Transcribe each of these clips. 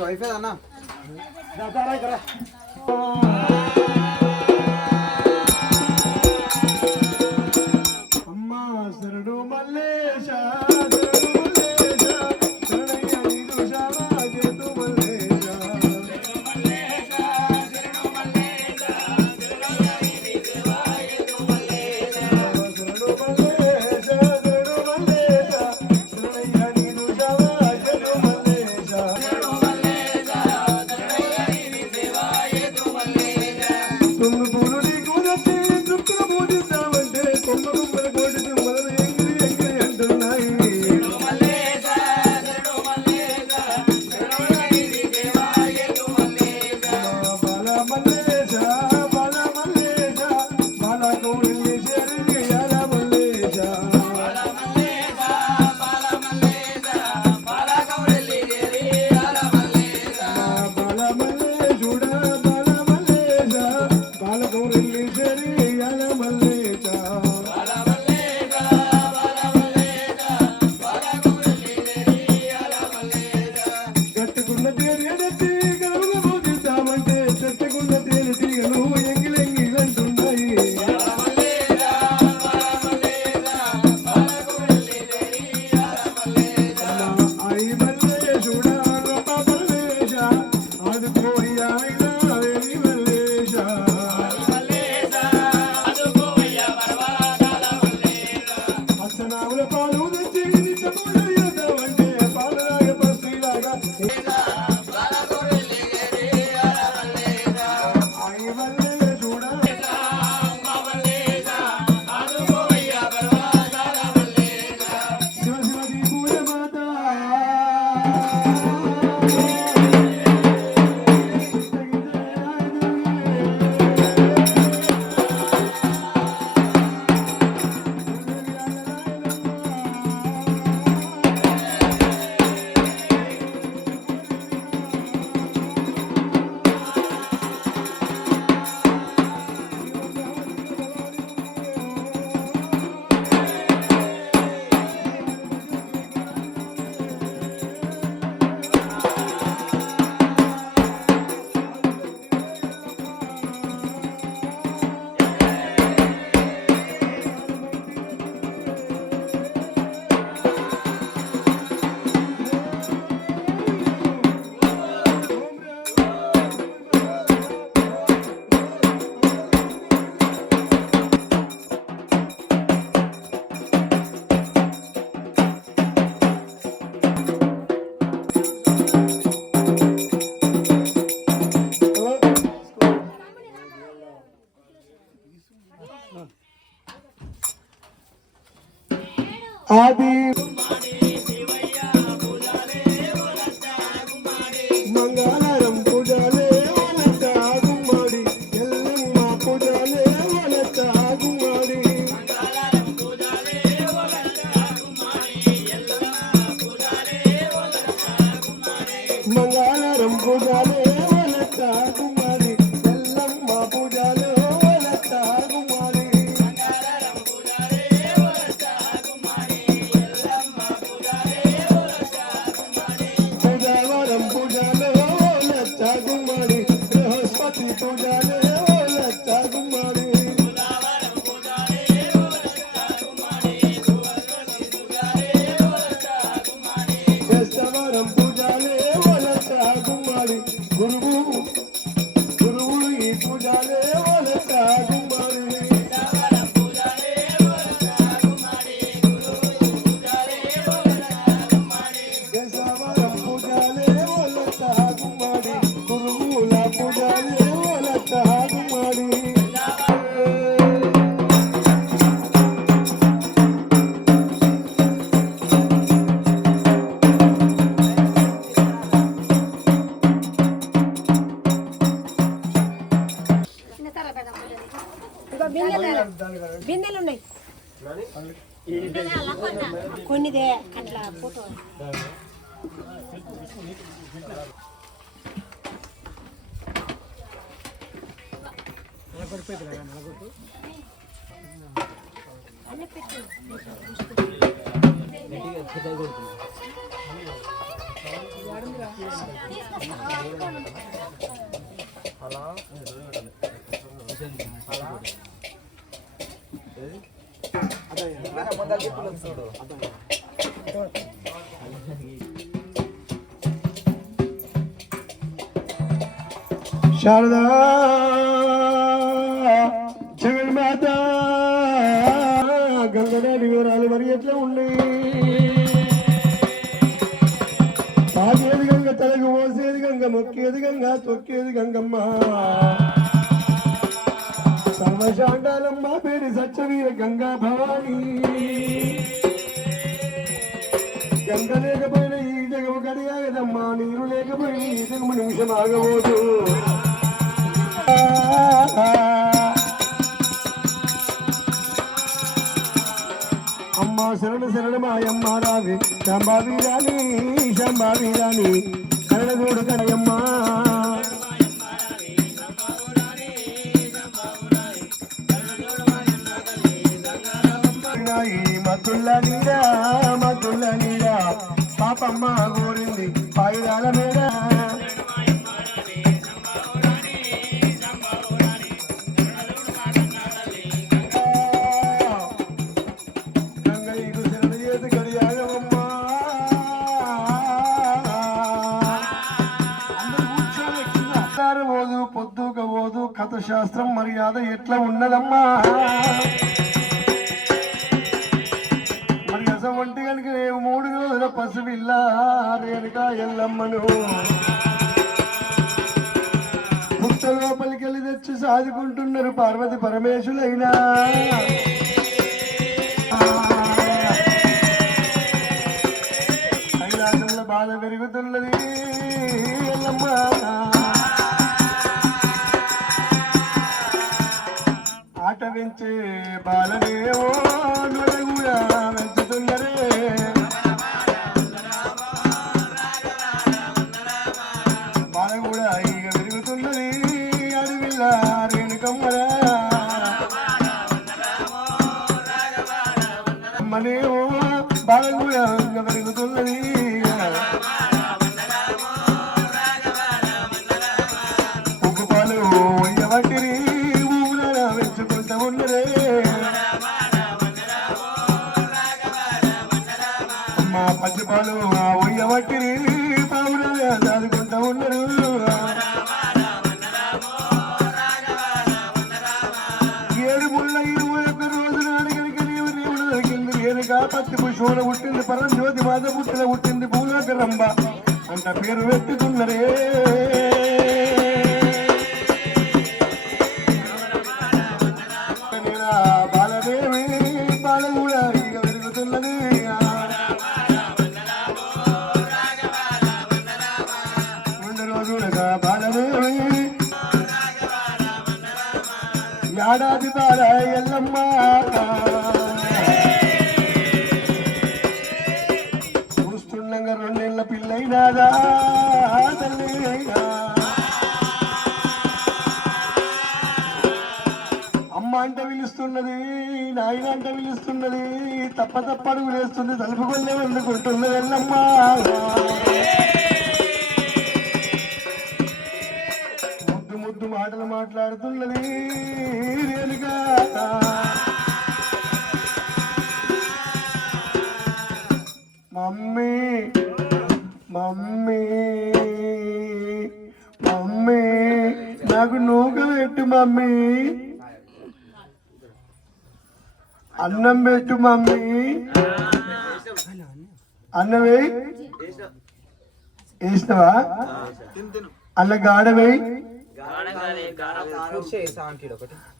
Wifi అన్నా అమ్మా శరణు మల్లేశ ఆది మంగళారం పూజలే వలత గుమ్మడి ఎల్లమ్మ పూజలే వలత గుమ్మడి మంగళారం పూజలే వలత గుమ్మడి ఎల్లమ్మ పూజలే వలత గుమ్మడి మంగళారం పూజలే వలత గుమ్మడి ఎల్లమ్మ పూజలే వలత గుమ్మడి బిందెలు ఉన్నాయి కొన్నిదే అట్లా ఫోటో అన్ని పెట్టు శారదా జగన్మాత గంగనాడి వివరాలు మరి ఎట్లా ఉన్నాయి? తాగేది గంగ, తలకు మోసేది గంగ, మొక్కేది గంగ, తొక్కేది గంగమ్మ. సర్వశాండాలమ్మ పేరు సచ్చవీర గంగా భవానీ. గంగ లేకపోయినా ఈ జగము గడియాగదమ్మా, నీరు లేకపోయినా ఈ జగము నిమిషం ఆగబోదు. అమ్మ శరణు శరణు మాయమ్మ రావి శంభావి రాణి, శంభావి రాణి కరణగూడు కనయమ్మ. మతుల్ల నీరా, మతుల్ల నీరా పాపమ్మ గోరింది పాయిరాల మీద. పొద్దుకపోదు కథ శాస్త్రం మర్యాద ఎట్లా ఉన్నదమ్మా? మరి అసవంటి కనుక 3 రోజుల పసిపిల్ల రేణుక ఎల్లమ్మను పుట్ట లోపలికి వెళ్ళి తెచ్చి సాదుకుంటున్నారు పార్వతి పరమేశులైనా. కైలాసంలో బాధ పెరుగుతున్నది ఎల్లమ్మ. ఆట పెంచే బాలనేవో కూడా పెంచుతున్నరే. బాల కూడా ఇక పెరుగుతున్నది అడవిల్ల రేణుకమ్మరా. అమ్మనేవో బాల కూడా ఇక పెరుగుతున్నది. ఉప్పు పాలు వట్టిరి పెంచుకుంటూ ఉన్నరే. అమ్మ పచ్చిపాలు ఒయ్యబట్టిరి పావులుగా చదువుకుంటూ ఉన్నారు. ఏడు ముళ్ళ 21 రోజు నాడు కనుక దేవుడు దొరికింది రేణుక. పత్తి పుష్పంలో పుట్టింది పరం జ్యోతి మాత పుట్టిన పుట్టింది పూలోక రంభ అంట పేరు పెట్టుకున్నరే. బాలదేవి బాల కూడా ఇక పెరుగుతున్నది. బాలదేవి ఏడాది బాల ఎల్లమ్మ. చూస్తుండగా 2 ఏళ్ల పిల్లైనాదా తల్లి. అమ్మ అంటే పిలుస్తున్నది, నాయన అంటే పిలుస్తున్నది, తప్పడుగు వేస్తుంది, తలుపు కొల్లే వండుకుంటున్నది ఎల్లమ్మ. ముద్దు ముద్దు మాటలు మాట్లాడుతున్నది రేణుక. మమ్మీ మమ్మీ మమ్మీ నాకు నూక పెట్టు మమ్మీ, అన్నం పెట్టు మమ్మీ. అన్నవే వేసినవా? అన్న గాడవే,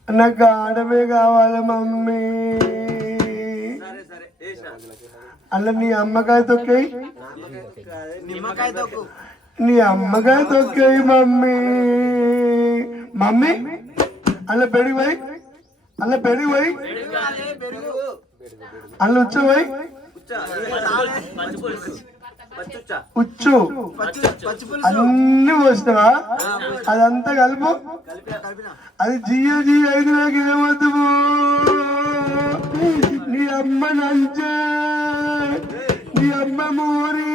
అన్న గాడవే కావాలి మమ్మీ. అల్ల నీ అమ్మకాయ తొక్కాయి, నీ అమ్మకాయ తొక్కాయి మమ్మీ. మమ్మీ అల్ల పెరిగిపోయి, అల్ల పెరిగిపోయి, అల్ల ఉచ్చపోయి, ఉచ్చు అన్ని పోసినావా? అదంతా కలుపు. అది జియో జియో ఐదు నాకు ఏమవుతు నీ అమ్మ నంచే నీ అమ్మ మోరి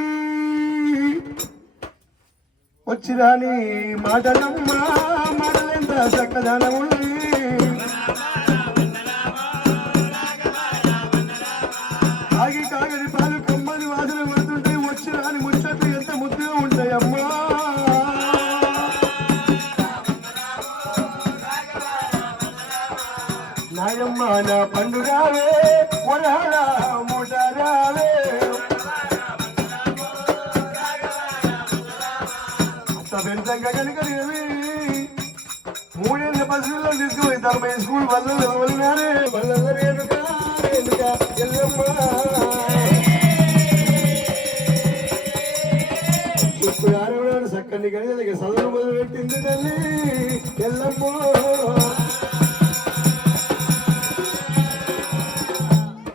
వచ్చిరాని మాటలమ్మా మాటలెంత చక్కదనము ఆగి కాగని పాలు కమ్మని వాసన పడుతుంటే వచ్చిరాని ముచ్చట్లు ఎంత ముద్దుగా ఉంటాయి అమ్మా. నాయమ్మ నా పండుగావే వరాల మూటరావే పెంచంగా కనుకనేవి 3 ఏళ్ళ పసిపిల్లలు తీసుకుపోయి 40 స్కూల్ వల్లలు వదిలినారే వల్లరేనుక ఎల్లమ్మ ఆడవాడు చక్కని కానీ చదువు మొదలు పెట్టింది తల్లి ఎల్లమ్మ.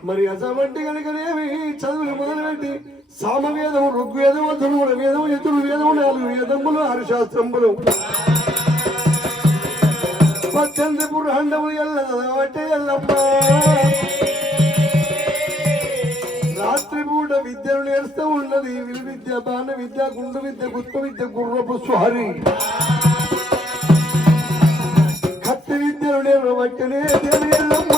మరి అసమంటి కనుకనేవి చదువులు మొదలుపెట్టి సామవేదము ఋగ్వేదము ధనువుల వేదము యజుర్వేదము 4 వేదములు 6 శాస్త్రములు 18 పురాణములు ఎల్లటే ఎల్లమ్మ. రాత్రి పూట విద్యను నేర్స్తూ ఉన్నది విలు విద్య బాణ విద్య గుండు విద్య గుత్త విద్య గుర్రపు స్వారి కత్తి విద్యను నేర్వబట్టనే దేవి ఎల్లమ్మ.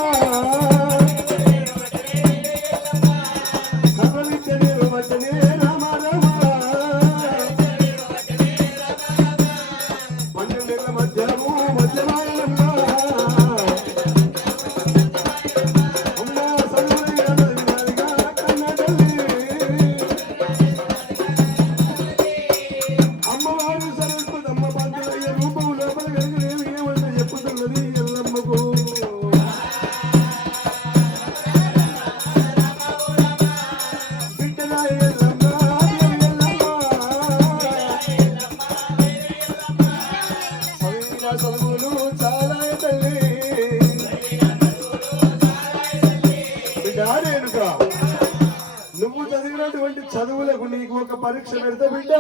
నువ్వు చదివినటువంటి చదువులకు నీకు ఒక పరీక్ష పెడతా బిడ్డ.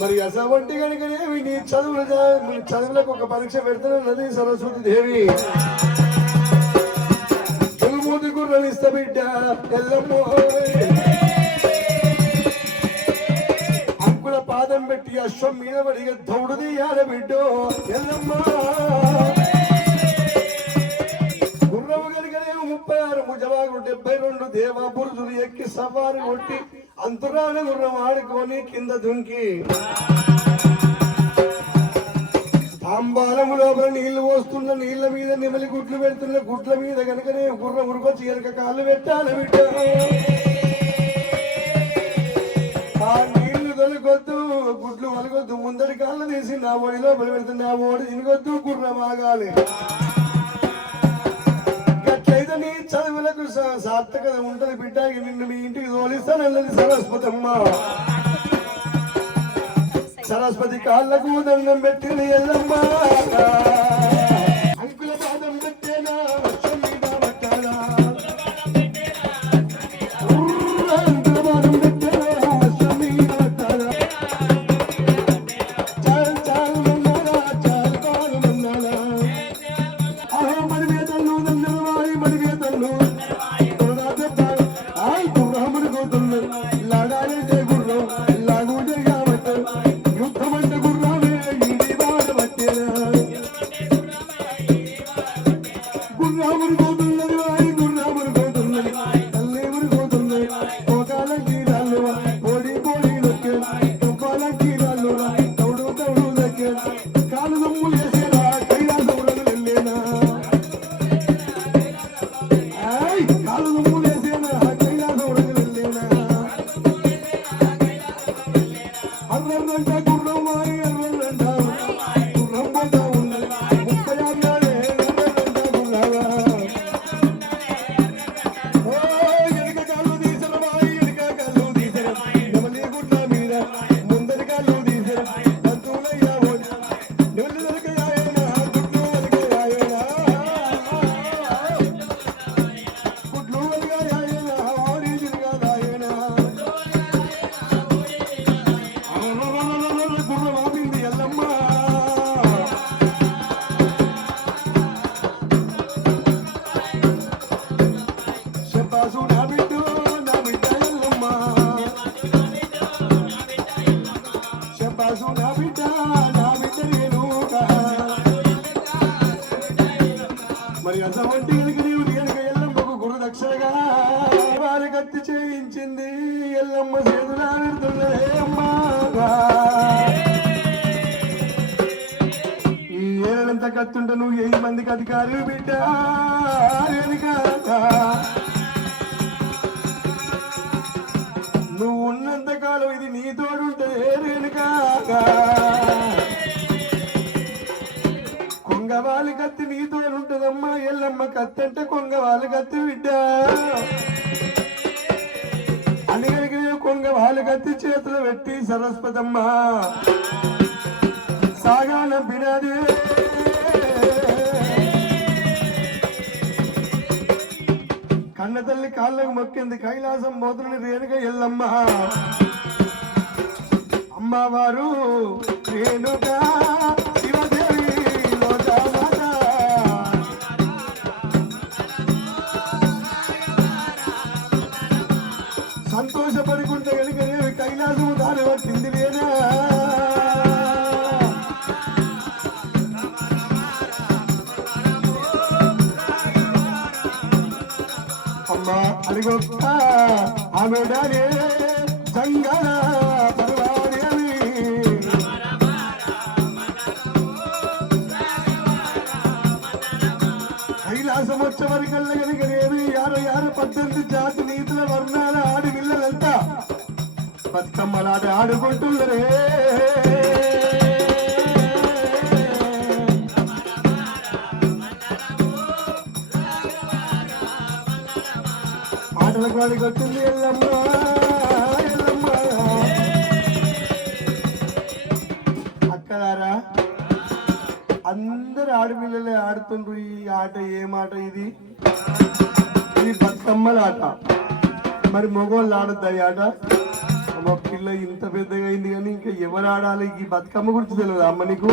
మరి అసవంటి కనుకనేవి నీ చదువులకు ఒక పరీక్ష పెడతానన్నది సరస్వతి దేవి. తెలుమూతి గుర్రలు ఇస్తా బిడ్డ ఎల్లమ్మ. అంకుల పాదం పెట్టి అశ్వం మీద పడిగా దౌడు తీయాల బిడ్డో ఎల్లమ్మ. 36 భుజవాగులు 72 దేవా బురుజులు ఎక్కి సవారి కొట్టి అంతురాల గుర్రం ఆడుకొని కింద దుంకి తాంబాలము లోపల నీళ్లు పోస్తున్న నీళ్ల మీద నెమలి గుడ్లు పెడుతున్న గుడ్ల మీద కనుకనే గుర్రం ఉరుకొచ్చి కనుక కాళ్ళు పెట్టాలి బిడ్డ. ఆ నీళ్లు తొలగొద్దు గుడ్లు వలగొద్దు ముందడి కాళ్ళు తీసి నా ఓడి లోపల పెడుతుంది నా ఓడి తినగొద్దు గుర్రం ఆగాలి. నీ చదువులకు సార్థకత ఉంటది బిడ్డ. నిన్ను మీ ఇంటికి తోలిస్తానన్నది సరస్వతమ్మ. సరస్వతి కాళ్ళకు దండం పెట్టింది ఎల్లమ్మ. అంకుల పాదం పెట్టేనా పెట్టాలా అంకుల పాదం పెట్టేనా పెట్టాలా చాలు చాలు మన్నాలా చాలు కాలు మన్నాలా యుద్ధమంటే గుర్రాలే ఇది బాధ పట్టేనా అసవంటి నీవు రేణుక ఎల్లమ్మకు గురు దక్షిణగా వారి కత్తి చేయించింది ఎల్లమ్మ చేతులా పెడుతున్నదే అమ్మా ఈ ఏళ్ళంత కత్తుంటే నువ్వు 1000 మందికి అధికారులు బిడ్డ రేణుక నువ్వు ఉన్నంత కాలం ఇది నీ తోడుంటే రేణుక కొంగవాలి కత్తి నీ తోడుంటదమ్మా ఎల్లమ్మ కత్తి అంటే కొంగవాలి కత్తి బిడ్డ అనిగలిగి కొంగవాలి కత్తి చేతులు పెట్టి సరస్వతమ్మ సాగాన బినాదే కన్న తల్లి కాళ్ళకు మొక్కింది కైలాసం మోతుని రేణుక ఎల్లమ్మ అమ్మవారు రేణుక శివదేవి లోకమాత సంతోషపడుకుంటే కనుక కైలాసము దారి పట్టింది లేదా అడిగొక్క ఆమె డానే సంగన పర్వాణి కైలాసం వచ్చే వరకల్లా కనుకనేమి 18 జాతి నీతుల వర్ణాల ఆడి పిల్లలంతా బతుకమ్మలాట ఆడుకుంటున్నరే వాడికి వచ్చింది ఎల్లమ్మ ఎల్లమ్మ అక్కడారా అందరు ఆడపిల్లలే ఆడుతుండ్రు ఈ ఆట ఏమాట ఇది బతుకమ్మల ఆట మరి మగవాళ్ళు ఆడద్దా ఈ ఆట అమ్మ పిల్ల ఇంత పెద్దగా అయింది కానీ ఇంకా ఎవరు ఆడాలి ఈ బతుకమ్మ గురించి తెలియదు అమ్మ నీకు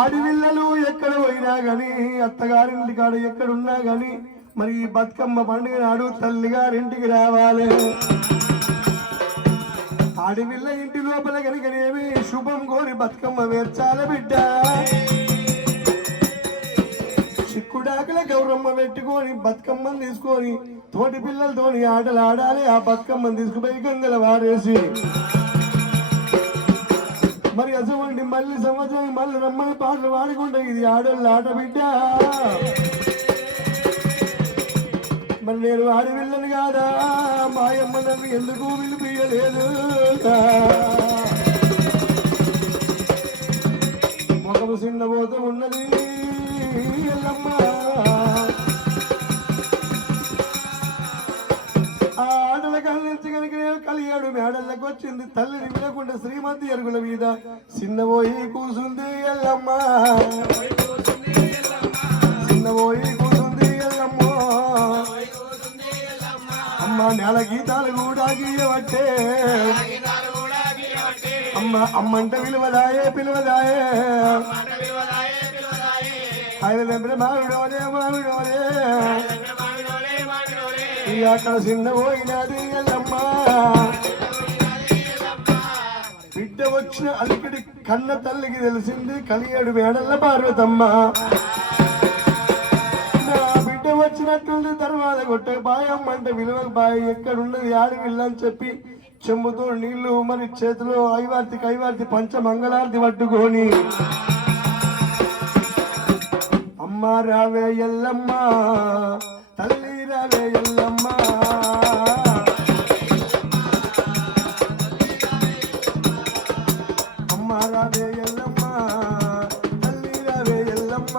ఆడపిల్లలు ఎక్కడ పోయినా గాని అత్తగారింటి కాడ ఎక్కడున్నా గాని మరి ఈ బతుకమ్మ పండుగ నాడు తల్లిగారింటికి రావాలి ఆడపిల్ల ఇంటి లోపల కనుకనేమి శుభం కోరి బతుకమ్మ వేర్చాల బిడ్డ చిక్కుడాకుల గౌరమ్మ పెట్టుకొని బతుకమ్మని తీసుకొని తోటి పిల్లలతోని ఆటలు ఆడాలి ఆ బతుకమ్మని తీసుకుపోయి గంగల వారేసి మరి అసలు మళ్ళీ సంవత్సరం మళ్ళీ రమ్మని పాటలు పాడుకుంటే ఇది ఆడోళ్ళు ఆట బిడ్డ మరి నేను ఆడపిల్లని కాదా మాయమ్మ నన్ను ఎందుకు పిలిపియలేదు ముఖము చిన్నబోతూ ఉన్నది ఎల్లమ్మ ఆ ఆటల కలిసి కనుక కలియాడు మేడళ్ళకి వచ్చింది తల్లిని వినకుండా శ్రీమతి అరుగుల మీద చిన్నబోయి కూసుంది ఎల్లమ్మ చిన్నబోయి కూసుంది ఎల్లమ్మ అమ్మ నెల గీతాలు కూడా గీయబట్టే అమ్మ అమ్మంట విలువదాయే పిలువదాయే ఆయన మావిడోలే మావిడోలే ఇక అక్కడ చిన్న పోయినది ఎల్లమ్మ బిడ్డ వచ్చిన అలికిడి కన్న తల్లికి తెలిసింది కలియాడు మేడల్ల పార్వతమ్మ వచ్చినట్టుంది తర్వాత కొట్టే బాయమ్మంటే విలువ బాయ్ ఎక్కడున్నది ఆడవిల్లని చెప్పి చెంబుతో నీళ్లు మరి చేతిలో కైవార్తి పంచమంగళార్తి పట్టుకొని అమ్మ రావే ఎల్లమ్మ తల్లి రావే ఎల్లమ్మ అమ్మ రావే ఎల్లమ్మ తల్లి రావే ఎల్లమ్మ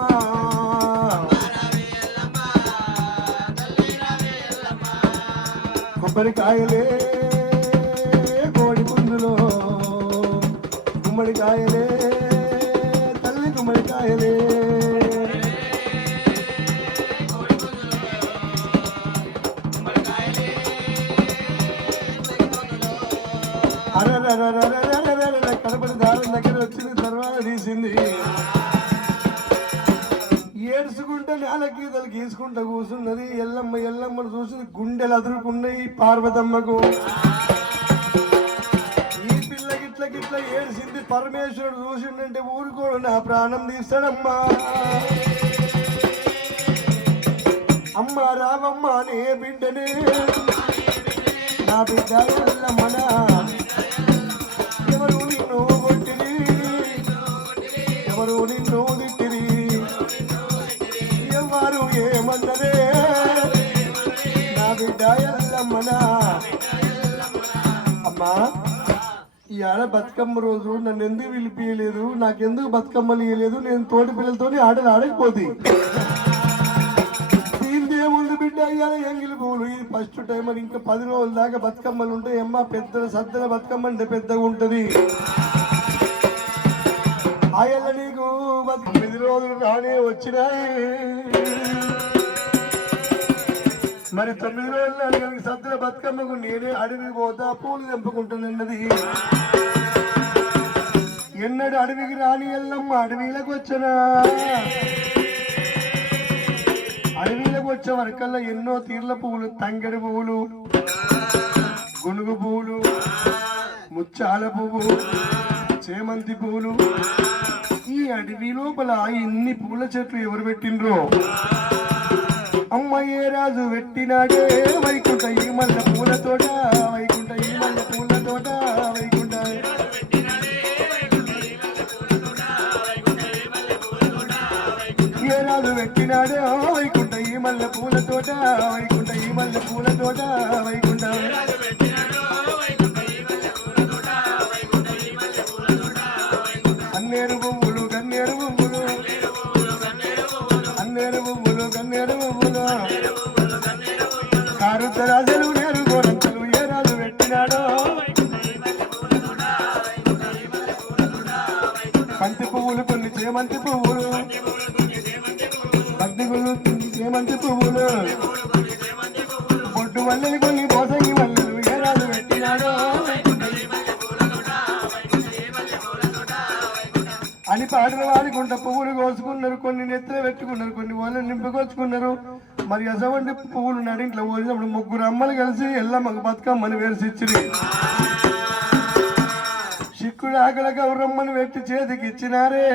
కొబ్బరికాయలే కోడి పుంజులో గుమ్మడికాయలే తల్లి గుమ్మడికాయలే కడపడి దారం దగ్గర వచ్చింది తర్వాత తీసింది ఏడుచుకుంటే నేల గీతలు గీసుకుంటా కూర్చున్నది ఎల్లమ్మను చూసి గుండెలు అదురుకున్నాయి పార్వతమ్మకు ఈ పిల్ల గిట్ల ఏడ్చింది పరమేశ్వరుడు చూసిండంటే ఊరుకోడు నా ప్రాణం తీస్తాడమ్మా అమ్మ రావమ్మ నే బిడ్డనే నా బిడ్డ ఎల్లమ్మన ఎవరు నిన్ను కొట్టిరి ఎవరు నిన్ను తిట్టిరి ఎవరు ఏమన్నరే నా బిడ్డ ఎల్లమ్మన అమ్మా ఇవాళ బతుకమ్మ రోజు నన్ను ఎందుకు పిలిపియలేదు నాకెందుకు బతుకమ్మలు ఇయ్యలేదు నేను తోటి పిల్లలతో ఆటలు ఆడకపోతే దీనిదేముంది బిడ్డ ఇవాళ ఎంగిలి పువ్వులు ఇది ఫస్ట్ టైం అని ఇంకా 10 రోజుల దాకా బతుకమ్మలు ఉంటాయి అమ్మ పెద్ద సద్దల బతుకమ్మ అంటే పెద్దగా ఉంటది ఆయల్ల నీకు 9 రోజులు రానే వచ్చినాయి మరి 9 రోజులు అడిగి సద్దుల బతుకమ్మకు నేనే అడవికి పోతా పూలు తెంపుకుంటానన్నది ఎన్నడు అడవికి రాని ఎల్లమ్మ అడవిలకు వచ్చనా అడవిలకు వచ్చే వరకల్లా ఎన్నో తీర్ల పువ్వులు తంగడి పువ్వులు గునుగు పువ్వులు ముచ్చాల పువ్వు చేమంతి పువ్వులు ఈ అడవి లోపల ఇన్ని పూల చెట్లు ఎవరు పెట్టిండ్రో అమ్మయ్యే రాజు పెట్టినాడే వైకుంఠ ఈ మల్ల పూల తోట వైకుంఠ ఈ మల్ల పూల తోట వైకుంఠ ఏ రాజు పెట్టినాడే వైకుంఠ ఈ మల్ల పూల తోట వైకుంఠ ఈ మల్ల పూల తోట వైకుంఠ అన్నేరు పువ్వులు గన్నేరు పువ్వులు అన్నేరు పువ్వులు గన్నేరు పువ్వులు కారుతరాజులు నేరు గోరంతలు ఏ రాజు పెట్టినాడో బంతి పువ్వులు కొన్ని చేమంతి పువ్వులు బంతి పువ్వులు చేమంతి పువ్వులు బొడ్డు మల్లెలు కొన్ని పోసంగి మల్లెలు ఏ రాజు పెట్టినాడో అని పాటలు వాడుకుంటా పువ్వులు కోసుకున్నారు కొన్ని నెత్తలు పెట్టుకున్నారు కొన్ని వాళ్ళని నింపుకొచ్చుకున్నారు మరి అసవంటి పువ్వులు నడింట్లో పోసినప్పుడు 3 అమ్మలు కలిసి ఎల్లమ్మకు బతుకమ్మని వేసిచ్చిరి చిక్కుడు ఆకల గౌరమ్మని పెట్టి చేతికి ఇచ్చినారే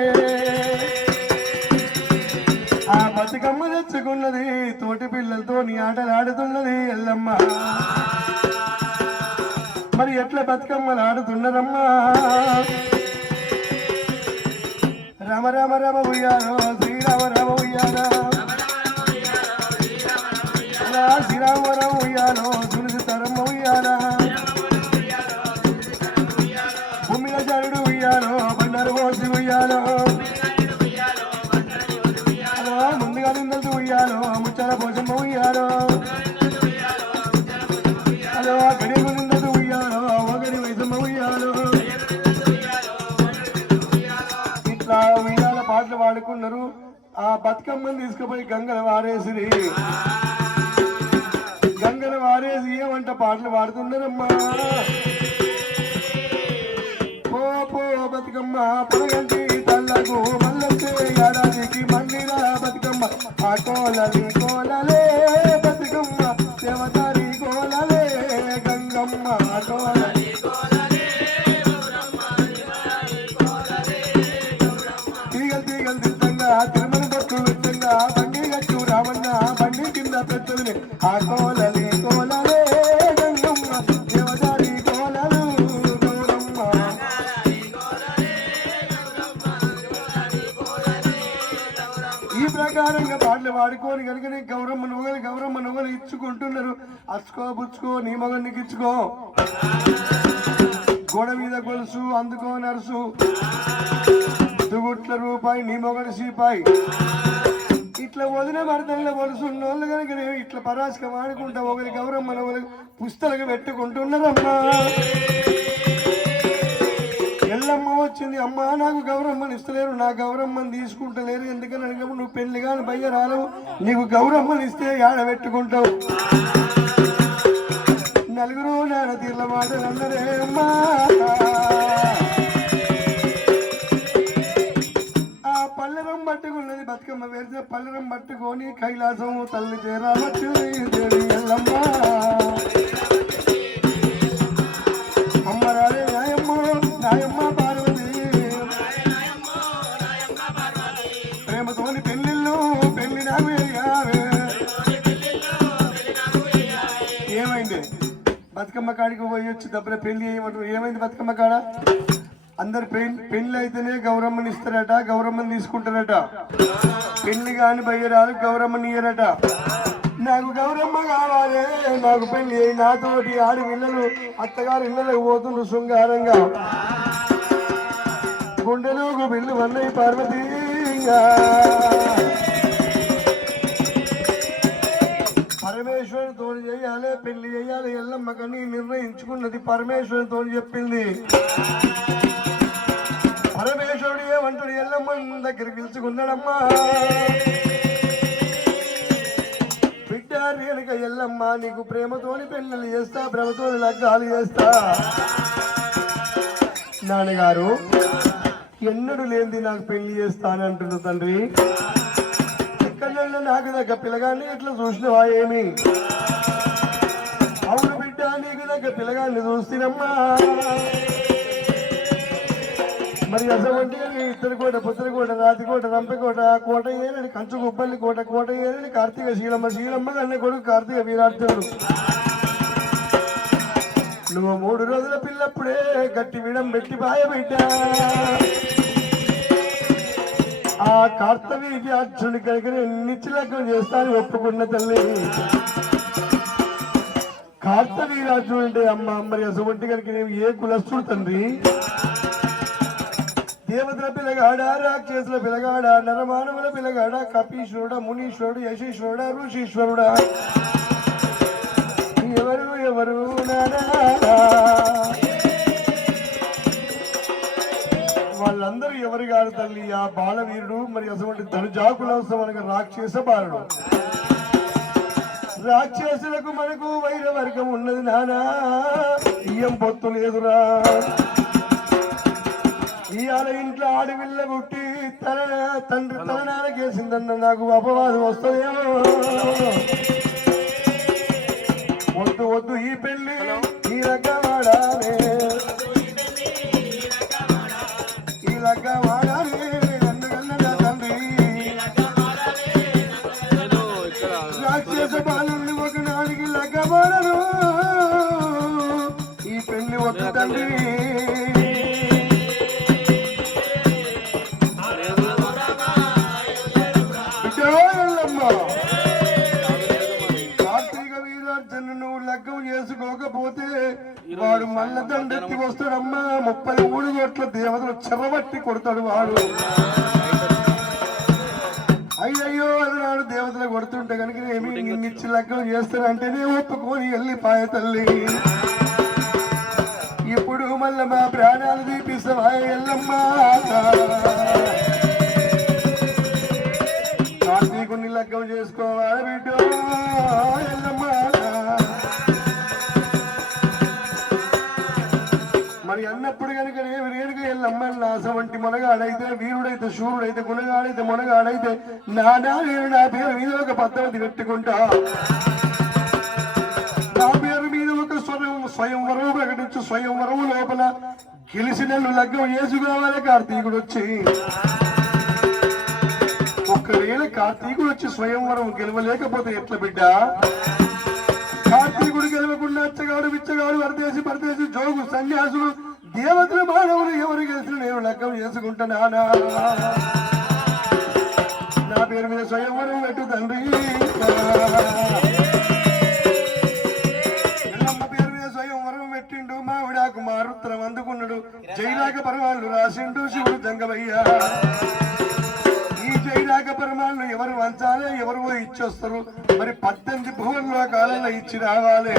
ఆ బతుకమ్మ తెచ్చుకున్నది తోటి పిల్లలతో నీ ఆటలు ఆడుతున్నది ఎల్లమ్మ మరి ఎట్లా బతుకమ్మలు ఆడుతున్నారమ్మా రామ రామ రామ ఉయ్యాలో శ్రీరామ రామ ఉయ్యాలో శ్రీరామరామ ఉయ్యాలో తులసి తరమ్మ ఉయ్యాల భూమిల జరుడు ఉయ్యాలో బండారు పోసి ఉయ్యాలో ముందుగా నిందలు ఉయ్యాలో ముచ్చాల భోజమ్మ ఉయ్యాలో అదో గడిగు నిందలు ఉయ్యాలో ఒకరి వయసమ్మ ఉయ్యాలో ఇట్లా ఉయ్యాల పాటలు పాడుకున్నారు ఆ బతుకమ్మని తీసుకుపోయి గంగల వారేసిరి గంగల వారేసి ఏమంట పాటలు పాడుతున్నారమ్మా పో పో బతుకమ్మ పొరగంటి తల్లకు మల్లొచ్చే ఏడాదికి మళ్ళీరా బతుకమ్మ ఆ కోలలి కోలలే బతుకమ్మ దేవతారి కోలలే గంగమ్మ కోలలి తీగలు తీగలు తిట్టంగా తిరుమల బొట్టు విట్టంగా బండి గట్టు రావన్న బండి కింద పెద్దది ఆ కోలలి కోలలే గంగమ్మ దేవదారి కోలలు గౌరమ్మ ఈ ప్రకారంగా పాటలు పాడుకోని కనుకనే గౌరమ్మ నువ్వులు ఇచ్చుకుంటున్నారు అచ్చుకో బుచ్చుకో నీ మగనికి ఇచ్చుకో గోడ మీద గొలుసు అందుకో నరుసు దుగుట్ల రూపాయి నీ మొగడు సీపాయి ఇట్లా వదిన భర్తల్లో వలుసున్నోళ్ళు కనుక ఇట్లా పరాశకం ఆడుకుంటా ఒకరి గౌరమ్మను ఒకరికి పుస్తలకు పెట్టుకుంటున్నారమ్మా ఎల్లమ్మ వచ్చింది అమ్మ నాకు గౌరమ్మని ఇస్తలేరు నా గౌరమ్మని తీసుకుంటలేరు ఎందుకని అడిగినప్పుడు నువ్వు పెళ్లి కానీ భయ్య రాలేవు నీకు గౌరమ్మని ఇస్తే ఆడ పెట్టుకుంటావు నలుగురు నాన్న తీర్ల మాటలు అందరే అమ్మా పల్లెరం పట్టుకున్నది బతుకమ్మ వేస్తే పల్లెరం పట్టుకొని కైలాసం తల్లి చేరావచ్చు ఎల్లమ్మ అమ్మ రాలే నాయమ్మ పార్వతి ప్రేమతోని పెళ్ళిళ్ళు పెళ్లి నాకు బతుకమ్మ కాడికి పోయి వచ్చి దబ్బర పెళ్లి చేయమంటారు. ఏమైంది బతుకమ్మ కాడ? అందరు పెళ్లి అయితేనే గౌరమ్మని ఇస్తారట, గౌరమ్మని తీసుకుంటారట. పెళ్లి కాని బయ్యరాలు గౌరమ్మని ఇయ్యరట. నాకు గౌరమ్మ కావాలి, నాకు పెళ్లి అయి నాతోటి ఆడి పిల్లలు అత్తగారు ఇళ్ళకి పోతుండ్రు శృంగారంగా. గుండెలోకి బిల్లు వన్నయ్య పార్వతీ పరమేశ్వరుతో చేయాలి, పెళ్లి చేయాలి. ఎల్లమ్మ కని నిర్ణయించుకున్నది పరమేశ్వరుతో చెప్పింది. పరమేశ్వరుడు ఏమంటాడు? ఎల్లమ్మ దగ్గర పిలుచుకున్నాడమ్మా. బిడ్డ రేణుక ఎల్లమ్మ, నీకు ప్రేమతోని పెళ్ళిళ్ళు చేస్తా, ప్రేమతోని లగ్గాలు చేస్తా. నాన్నగారు ఎన్నడూ లేనిది నాకు పెళ్లి చేస్తానంటున్నా తండ్రి. ఎక్కడైనా నాకు దగ్గర పిల్లగాన్ని ఇట్లా చూసినవా ఏమి? అవును బిడ్డ, నీకు దగ్గర పిల్లగాన్ని చూస్తేనమ్మా. మరి అసలు ఇత్తడికోట, పుత్తడికోట, రాతికోట, రంపకోట, కోట ఏనని కంచు గుబ్బల్లి కోట, కోట ఏనని కార్తీక శీలమ్మ, శీలమ్మ కన్న కొడుకు కార్తీక వీరార్జునుడు. నువ్వు 3 రోజుల పిల్లప్పుడే గట్టి విడం పెట్టి బాయ బిడ్డ. ఆ కార్తవీర్యార్జునుడి కనుక నిత్యలగ్నం చేస్తాను ఒప్పుకున్న తల్లి. కార్తవీర్యార్జునుడు అంటే అమ్మ మరి అసొంటి కనుక ఏ కులస్తుడు తండ్రి? దేవతల పిల్లగాడ, రాక్షసుల పిల్లగాడ, నరమానవుల పిల్లగాడ, కపీశ్వరుడా, మునీశ్వరుడు, యశీశ్వరుడా, ఋషీశ్వరుడా, ఎవరు ఎవరు నానా? వాళ్ళందరూ ఎవరు కాదు తల్లి, ఆ బాలవీరుడు. మరి అసలు ధనుజాకులవసం అనగా రాక్షస బాలుడు. రాక్షసులకు మనకు వైర వర్గం ఉన్నది నానా, ఇయ్యం పొత్తు లేదురా. ఇవాళ ఇంట్లో ఆడవిల్ల పుట్టి తండ్రి తలనాలకేసిందన్న నాకు అపవాదం వస్తుందేమో. వద్దు వద్దు ఈ పెళ్లి ఈ లగ్గ వాడాలి, ఈ లగ్గ వాడాలి అన్నగన్న తండ్రి. రాక్షస బాలుని ఒకనాడికి లగ్గ వాడరు, ఈ పెళ్లి వద్దు తండ్రి. చేసుకోకపోతే వాడు మల్ల దండెత్తి వస్తాడమ్మా. 33 కోట్ల దేవతలు చెరబట్టి కొడతాడు వాడు. అయ్యయ్యో అన్నాడు దేవతలు కొడుతుంటే కనుక ఏమి నిన్నిచ్చి లగ్గం చేస్తానంటేనే ఒప్పుకొని వెళ్ళిపాయ తల్లి. ఇప్పుడు మళ్ళా మా ప్రాణాలు తీపిస్తావా ఎల్లమ్మా? కార్తీకుని లగ్గం చేసుకోవాలి బిడ్డ ఎల్లమ్మా. మరి అన్నప్పుడు కనుక రేణుక ఎల్లమ్మ నాశ వంటి మొనగాడైతే, వీరుడైతే, శూరుడైతే, గుణగాడైతే, మొనగాడైతే నానా నేను నా పేరు మీద ఒక పద్ధతి పెట్టుకుంటా, నా పేరు మీద ఒక స్వయంవరం ప్రకటించు. స్వయంవరం లోపల గెలిచిన లగ్గం వేసుకోవాలి. కార్తీకుడు వచ్చి ఒక్కవేళ కార్తీకుడు వచ్చి స్వయంవరం గెలవలేకపోతే ఎట్లా బిడ్డ? కార్తీకుడు గెలవకుండా అచ్చగాడు, బిచ్చగాడు, పరదేశి, జోగు, సన్యాసుడు, దేవతల మానవులు ఎవరు గెలిచిన నేను లగ్గం చేసుకుంటానా? నా పేరు మీద స్వయంవరం పెట్టు తండ్రి. ఎల్లమ్మ పేరు మీద స్వయంవరం పెట్టిండు. మావిడాకు మారుత్రం అందుకున్నాడు. జైరాక పరమాళ్ళు రాసిండు శివుడు జంగమయ్యా. ఈ జైరాక పరమాళ్ళు ఎవరు వంచాలి, ఎవరు ఇచ్చొస్తారు? మరి 18 భువన్ల కాలంలో ఇచ్చి రావాలి.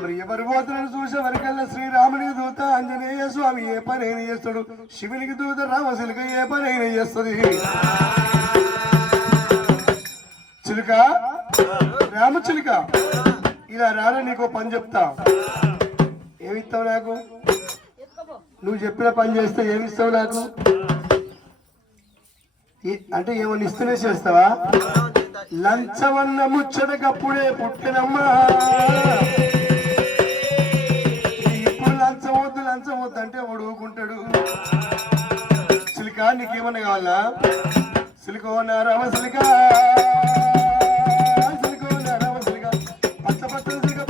మరి ఎవరు పోతారని చూసే వరకల్లా శ్రీరామునికి దూత ఆంజనేయ స్వామి ఏ పనైనా చేస్తాడు, శివునికి దూత రామశిలిక ఏ పనైనా చేస్తుంది. చిలుక, రామచిలుక ఇలా రారా, నీకు పని చెప్తా. ఏమిస్తావు నాకు? నువ్వు చెప్పిన పని చేస్తే ఏమిస్తావు నాకు? అంటే ఏమన్నా ఇస్తూనే చేస్తావా? లంచమన్న ముచ్చటకప్పుడే పుట్టినమ్మా. ఇప్పుడు లంచం వద్దు అంటే వాడు ఊకుంటాడు. సిలికా నీకేమన్నా కావాలా? సిలికో నారామ సిలికా, సిలికో నారామ సిలికా, పచ్చ పచ్చని సిలిక,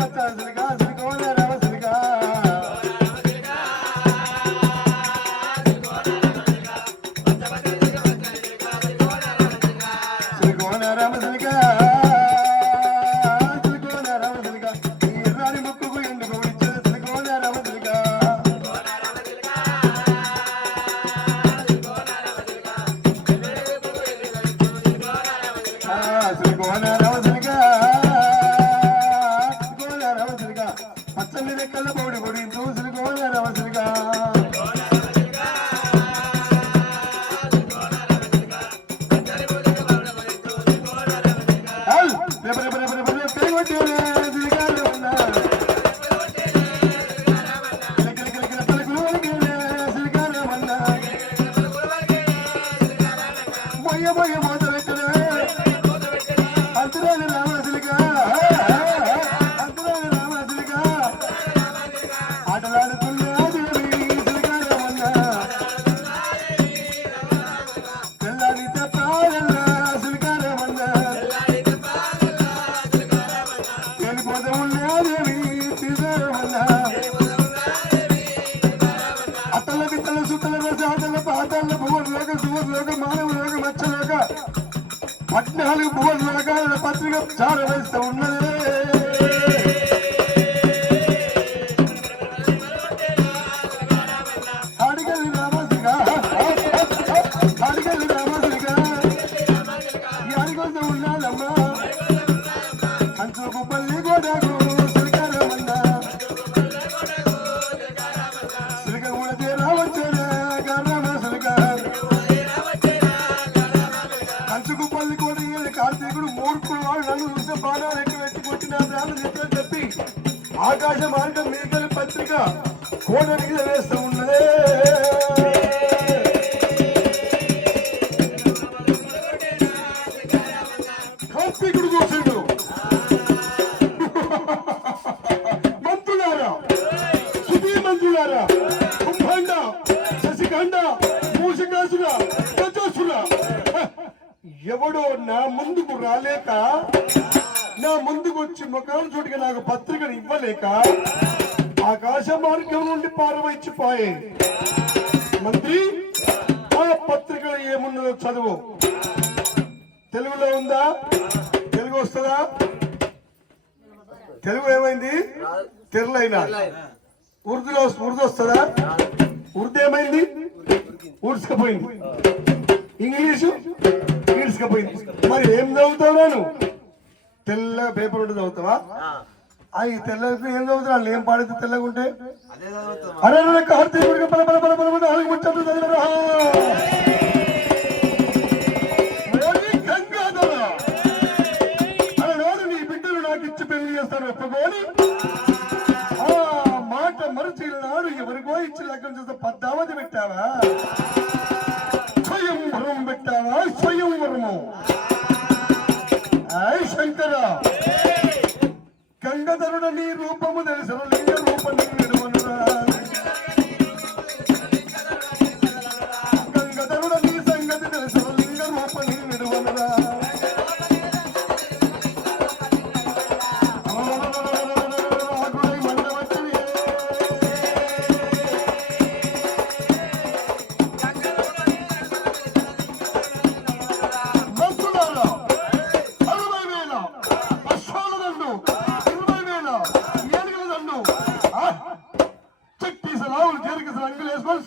పాతాళ భూలోక సువర్లోక మానవలోక మత్స్యలోక 14 భూలోకాల పత్రిక చారవేస్తూ ఉన్నది. అడిగల్లి రామసుగా ఈ అడిగొద్దు ఉన్నాదమ్మా కంచుకు పల్లి గోడకు శ్రీకారమన్నా శ్రీకముడితే రావచ్చేనా గర్రమ శ్రీకారం కంచుకు పల్లి కోడి కార్తీకుడు మూర్ఖుడు వాడు నన్ను చూస్తే బాణాలు ఎట్టి కొట్టిన ప్రాణం చెప్పి ఆకాశ మార్గం మీదకి పత్రిక కోడలికి వేస్తూ ఉన్నదే. కార్తీకుడు చూసిండు. మంత్రులారా, సుధీ మంత్రులారా, కుంభండ, శశిఖండ, మూషికాసుర, గజాసుర, ఎవడో నా ముందుకు రాలేక నా ముందుకు వచ్చి ముఖాలు చూడగా నాకు పత్రికను ఇవ్వలేక ఆకాశ మార్గం నుండి పారవచ్చిపోయే. మంత్రి, ఆ పత్రికలో ఏమున్నదో చదువు. తెలుగులో ఉందా? తెలుగు వస్తుందా? తెలుగు ఏమైంది? తెరలైనా. ఉర్దూలో ఉర్దూ వస్తుందా? ఉర్దూ ఏమైంది? ఊడ్చుకపోయింది. ఇంగ్లీషు ఈడ్చుకపోయింది. మరి ఏం చదువుతావు? నేను తెల్ల పేపర్ ఉంటే చదువుతావా? ఈ తెల్లకి ఏం చదువుతున్నా? ఏం పాడితే తెల్లగా ఉంటే అరే కార్తీకుడికి పల పల పల పల అడిగి ముచ్చట్లు చదివారా? గంగాధర అలనాడు నీ బిడ్డలు నాకు ఇచ్చి పెళ్లి చేస్తాను ఒప్పుకొని ఆ మాట మరచి నాడు ఎవరికో ఇచ్చి లగ్నం చేస్తే 18 పెట్టావా? స్వయంవరం పెట్టావా? స్వయంవరము. శంకర గంగాధరుడ నీ రూపము తెలుసు లింగ రూపం నిడువనురా. గంగాధరుడ నీ సంగతి తెలుసు లింగ రూపం నిడువనురా. మండవచ్చి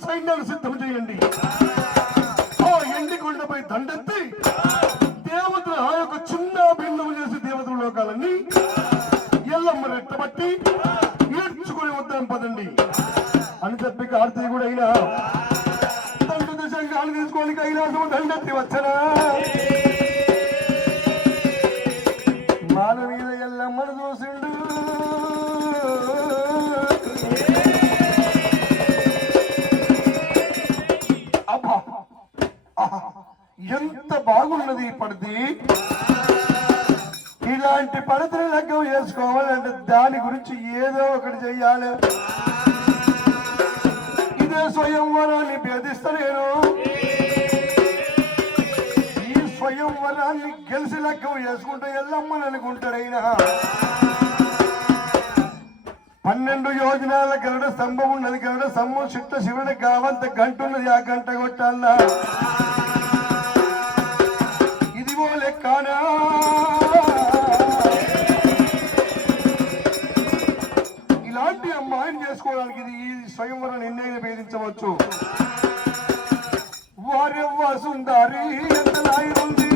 సైన్యాలు సిద్ధం చేయండి. ఆ ఎండి కొండపై దండెత్తి దేవతలు ఆ యొక్క చిన్న భిన్నము చేసి దేవతల లోకాలన్నీ ఎల్లమ్మ రెట్టబట్టి ఈడ్చుకుని వద్దాం పదండి అని చెప్పి కార్తీకుడు అయినా తండ్రి దశంగాలు తీసుకోవాలి కైలాసము దండెత్తి వచ్చనా. మాల మీద ఎల్లమ్మను చూసిండు. ఎంత బాగున్నది ఈ పడితే. ఇలాంటి పడతని లగ్గం చేసుకోవాలంటే దాని గురించి ఏదో ఒకటి చెయ్యాలి. ఇదే స్వయంవరాన్ని భేదిస్తా నేను. ఈ స్వయంవరాన్ని గెలిచి లగ్గం చేసుకుంటే ఎల్లమ్మని అనుకుంటాడైనా. 12 యోజనాల గరుడ స్తంభం ఉన్నది. గరుడ స్తంభం చుట్టూ శివుడి కావంత గంట ఉన్నది. ఆ గంట కొట్టాలన్నా ఇదిగో లెక్కనా. ఇలాంటి అమ్మాయిని చేసుకోవడానికి ఇది ఈ స్వయంవరం నిర్ణయం భేదించవచ్చు. వారెవ్వ సుందరి ఎంత లాయి ఉంది.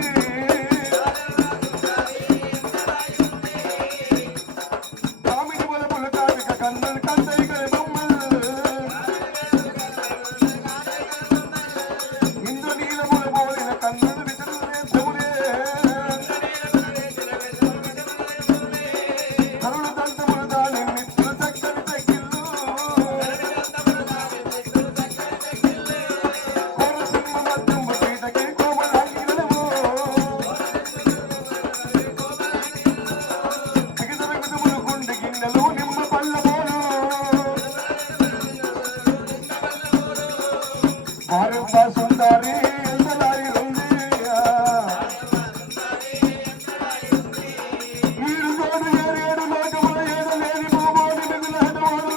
కామిని బలములు కాటిక కన్నులు కందై బొమ్మలు ఇంద్రనీలములు పోలిన కన్నులు విచరులే చెవులే కరుణ దంతములు దాని మిత్రులు చక్కని చెక్కిళ్ళు కోరసింహ మధ్యము పీటకి కోమలాంగిలము విగదవిగదములు గుండె గిన్నెలు నిమ్మ పళ్ళమోలు వారెవ్వ సుందరి ఎంత లాయి ఉంది. మీరు తోడు ఏడు లోకముల ఏడు లేని భూమోని మిగుల హెడవాడు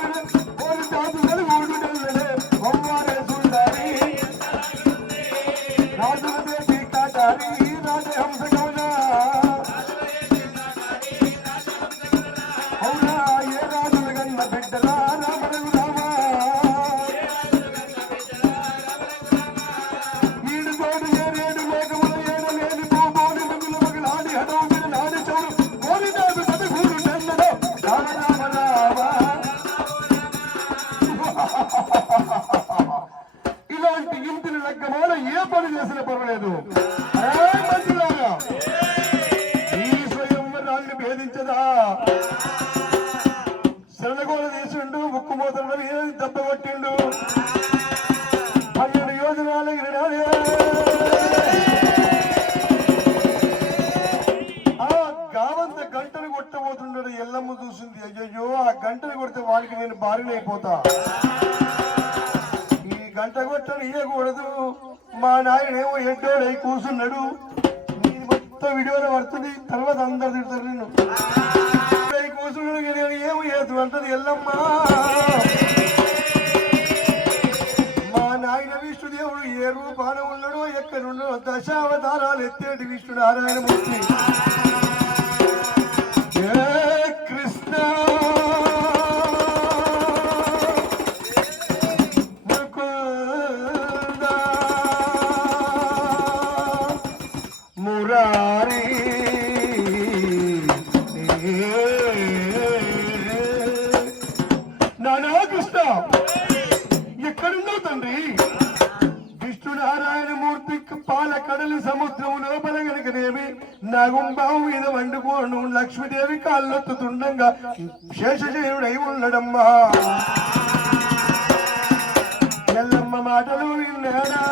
ఓరి జాతుగలు ఊడు నెల్లలే ఒవ్వారే సుందరి రాజుల దేశీ కాటారి రాజహంస గౌన అవునా ఏ రాజుల గన్న బిడ్డలా రామరఘు రామ ఈడు తోడు ఏరేడు మేఘముల ఏడలేని భూమోని మిగులు మగలాడి హడవు నాడి చౌరు కోరిదాదు బతుకూరు నన్నడు రామ రామ రామ. ఇలాంటి ఇంటిని లగ్గమాల ఏ పని చేసినా పర్వాలేదు. మంచిలాగా ఈ స్వయంవరాన్ని భేదించదా శరణగోళ తీసిండు ముక్కు మోతల దెబ్బ కొట్టిండు 12 యోజనాలు ఇరడాలే. ఆ గావంత గంటలు కొట్టబోతున్నాడు. ఎల్లమ్మ చూసింది. అయ్యయ్యో ఆ గంటలు కొడితే వాడికి నేను భార్యనైపోతా. గంట కొట్టని ఇయ్యకూడదు. మా నాయనేమో ఎడ్డోడై కూర్చున్నాడు. నీ మొత్తం వీడియోలో పడుతుంది. తర్వాత అందరు తిడతారు నిన్ను. కూర్చున్నాడు ఏమో ఏదు అంటది ఎల్లమ్మ. మా నాయన విష్ణుదేవుడు ఏ రూపాన ఉన్నాడో ఎక్కడున్నాడో దశావతారాలు ఎత్తేటి విష్ణు నారాయణమూర్తి. కృష్ణ మురారి నానా కృష్ణ ఎక్కడున్నావు తండ్రి? విష్ణు నారాయణమూర్తి పాల కడలి సముద్రం లోపల కనుకనేమి నగుంబావు మీద వండుకోను లక్ష్మీదేవి కాళ్ళొత్తుతుండగా శేషశయనుడై ఉండడమ్మా. ఎల్లమ్మ మాటలు విన్నాడా?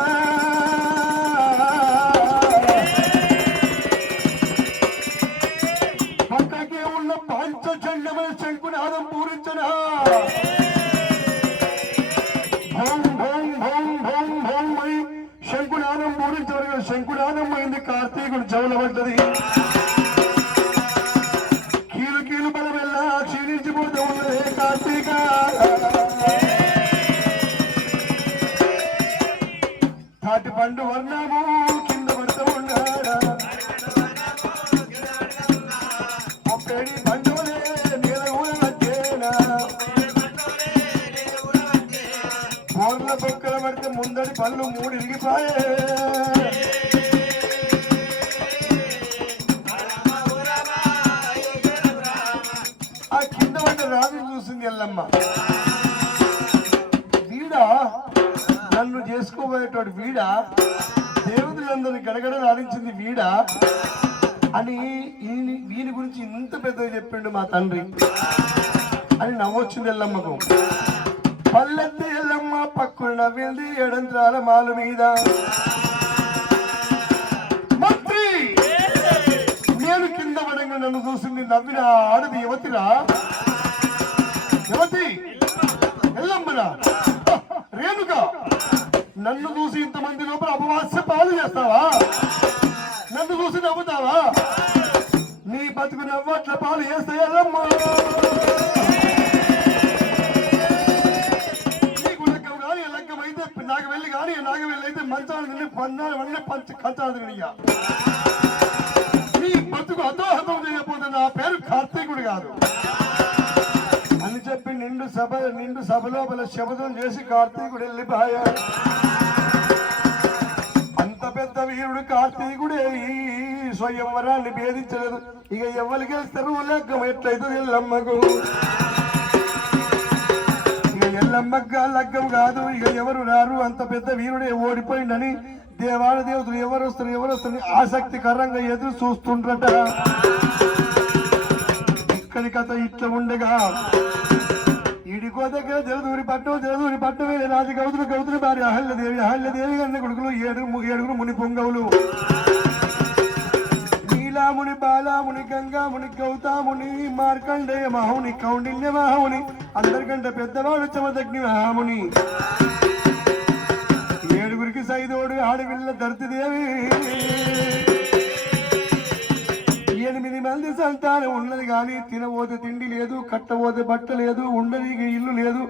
పక్కకే ఉన్న పంచచండమైన శంకునాదం పూరించనా? భౌం భౌం భౌం భౌం భౌం అని శంకునాదం పూరించడం. శంకునాదం అయింది. కార్తీకుడు చెవుల పడ్డది. కీలు కీలు బలం వెళ్ళా క్షీణించిపోతూ ఉన్నదే కార్తీక. తాటి పండు వర్ణము కింద పడుతూ ఉన్నాడా? అప్పేడి పండులే నేల కూడా వచ్చేనా? బోర్ల బొక్కల పడితే ముందడి పళ్ళు 3 ఇరిగిపోయే. ఆ కింద పడ్డ రాజు చూసింది ఎల్లమ్మ. వీడా నన్ను చేసుకోబోయేటోడు వీడా? దేవతలందరినీ గడగడ రాణించింది వీడా అని వీని గురించి ఇంత పెద్దగా చెప్పిండు మా తండ్రి అని నవ్వొచ్చింది ఎల్లమ్మకు. పల్లెత్తి ఎల్లమ్మ పక్కున నవ్వింది ఎడంత్రాల మాల మీద. మంత్రి నేను కింద పడంగా నన్ను చూసింది. నవ్విన ఆడది యువతిరా? యువతి ఎల్లమ్మరా? రేణుగా నన్ను చూసి ఇంతమంది లోపల అపవాస్య పాలు చేస్తావా? నన్ను చూసి నవ్వుతావా? నీ బతుకు నవ్వట్ల పాలు చేస్తే ఎల్లమ్మ. నీకు లగ్గం కానీ లగ్గం అయితే నాగవెల్లి కానీ నాగవెల్లి అయితే మంచాలు తిని పన్నాలు పంచి కంచాలు తినియ్యా. నీ బతుకు అదోహతం చేయకపోతే నా పేరు కార్తీకుడు కాదు అని చెప్పి నిండు సభ లోపల శపథం చేసి కార్తీకుడు వెళ్ళిపోయాడు. అంత పెద్ద వీరుడు కార్తీకుడే ఈ స్వయంవరాన్ని భేదించలేదు. ఇక ఎవరికి వెళ్తారు లగ్గం ఎట్లయితే ఎల్లమ్మకు. ఇక ఎల్లమ్మగా లగ్గం కాదు. ఇక ఎవరు రారు. అంత పెద్ద వీరుడే ఓడిపోయిందని దేవాల దేవతలు ఎవరు వస్తారు ఆసక్తికరంగా ఎదురు చూస్తుండ్రట. ఇక్కడి కథ ఇట్లా ఉండగా ఈడికోదగ్గర జలదూరి పట్టు వేరే రాజు గౌతులు భార్య అహల్యదేవి అన్న కొడుకులు 7 ముని పొంగవులు. నీలాముని, బాలాముని, గంగాముని, గౌతాముని, మార్కండేయ మహముని, కౌండిన్య మహముని, అందరికంటే పెద్దవాడు చమదగ్ని మహాముని. 7గురికి సైదోడు ఆడవిల్ల ధర్తిదేవి. 8 మంది సంతానం ఉన్నది కానీ తినబోతే తిండి లేదు, కట్టబోతే బట్ట లేదు, ఉండనీకి ఇల్లు లేదు.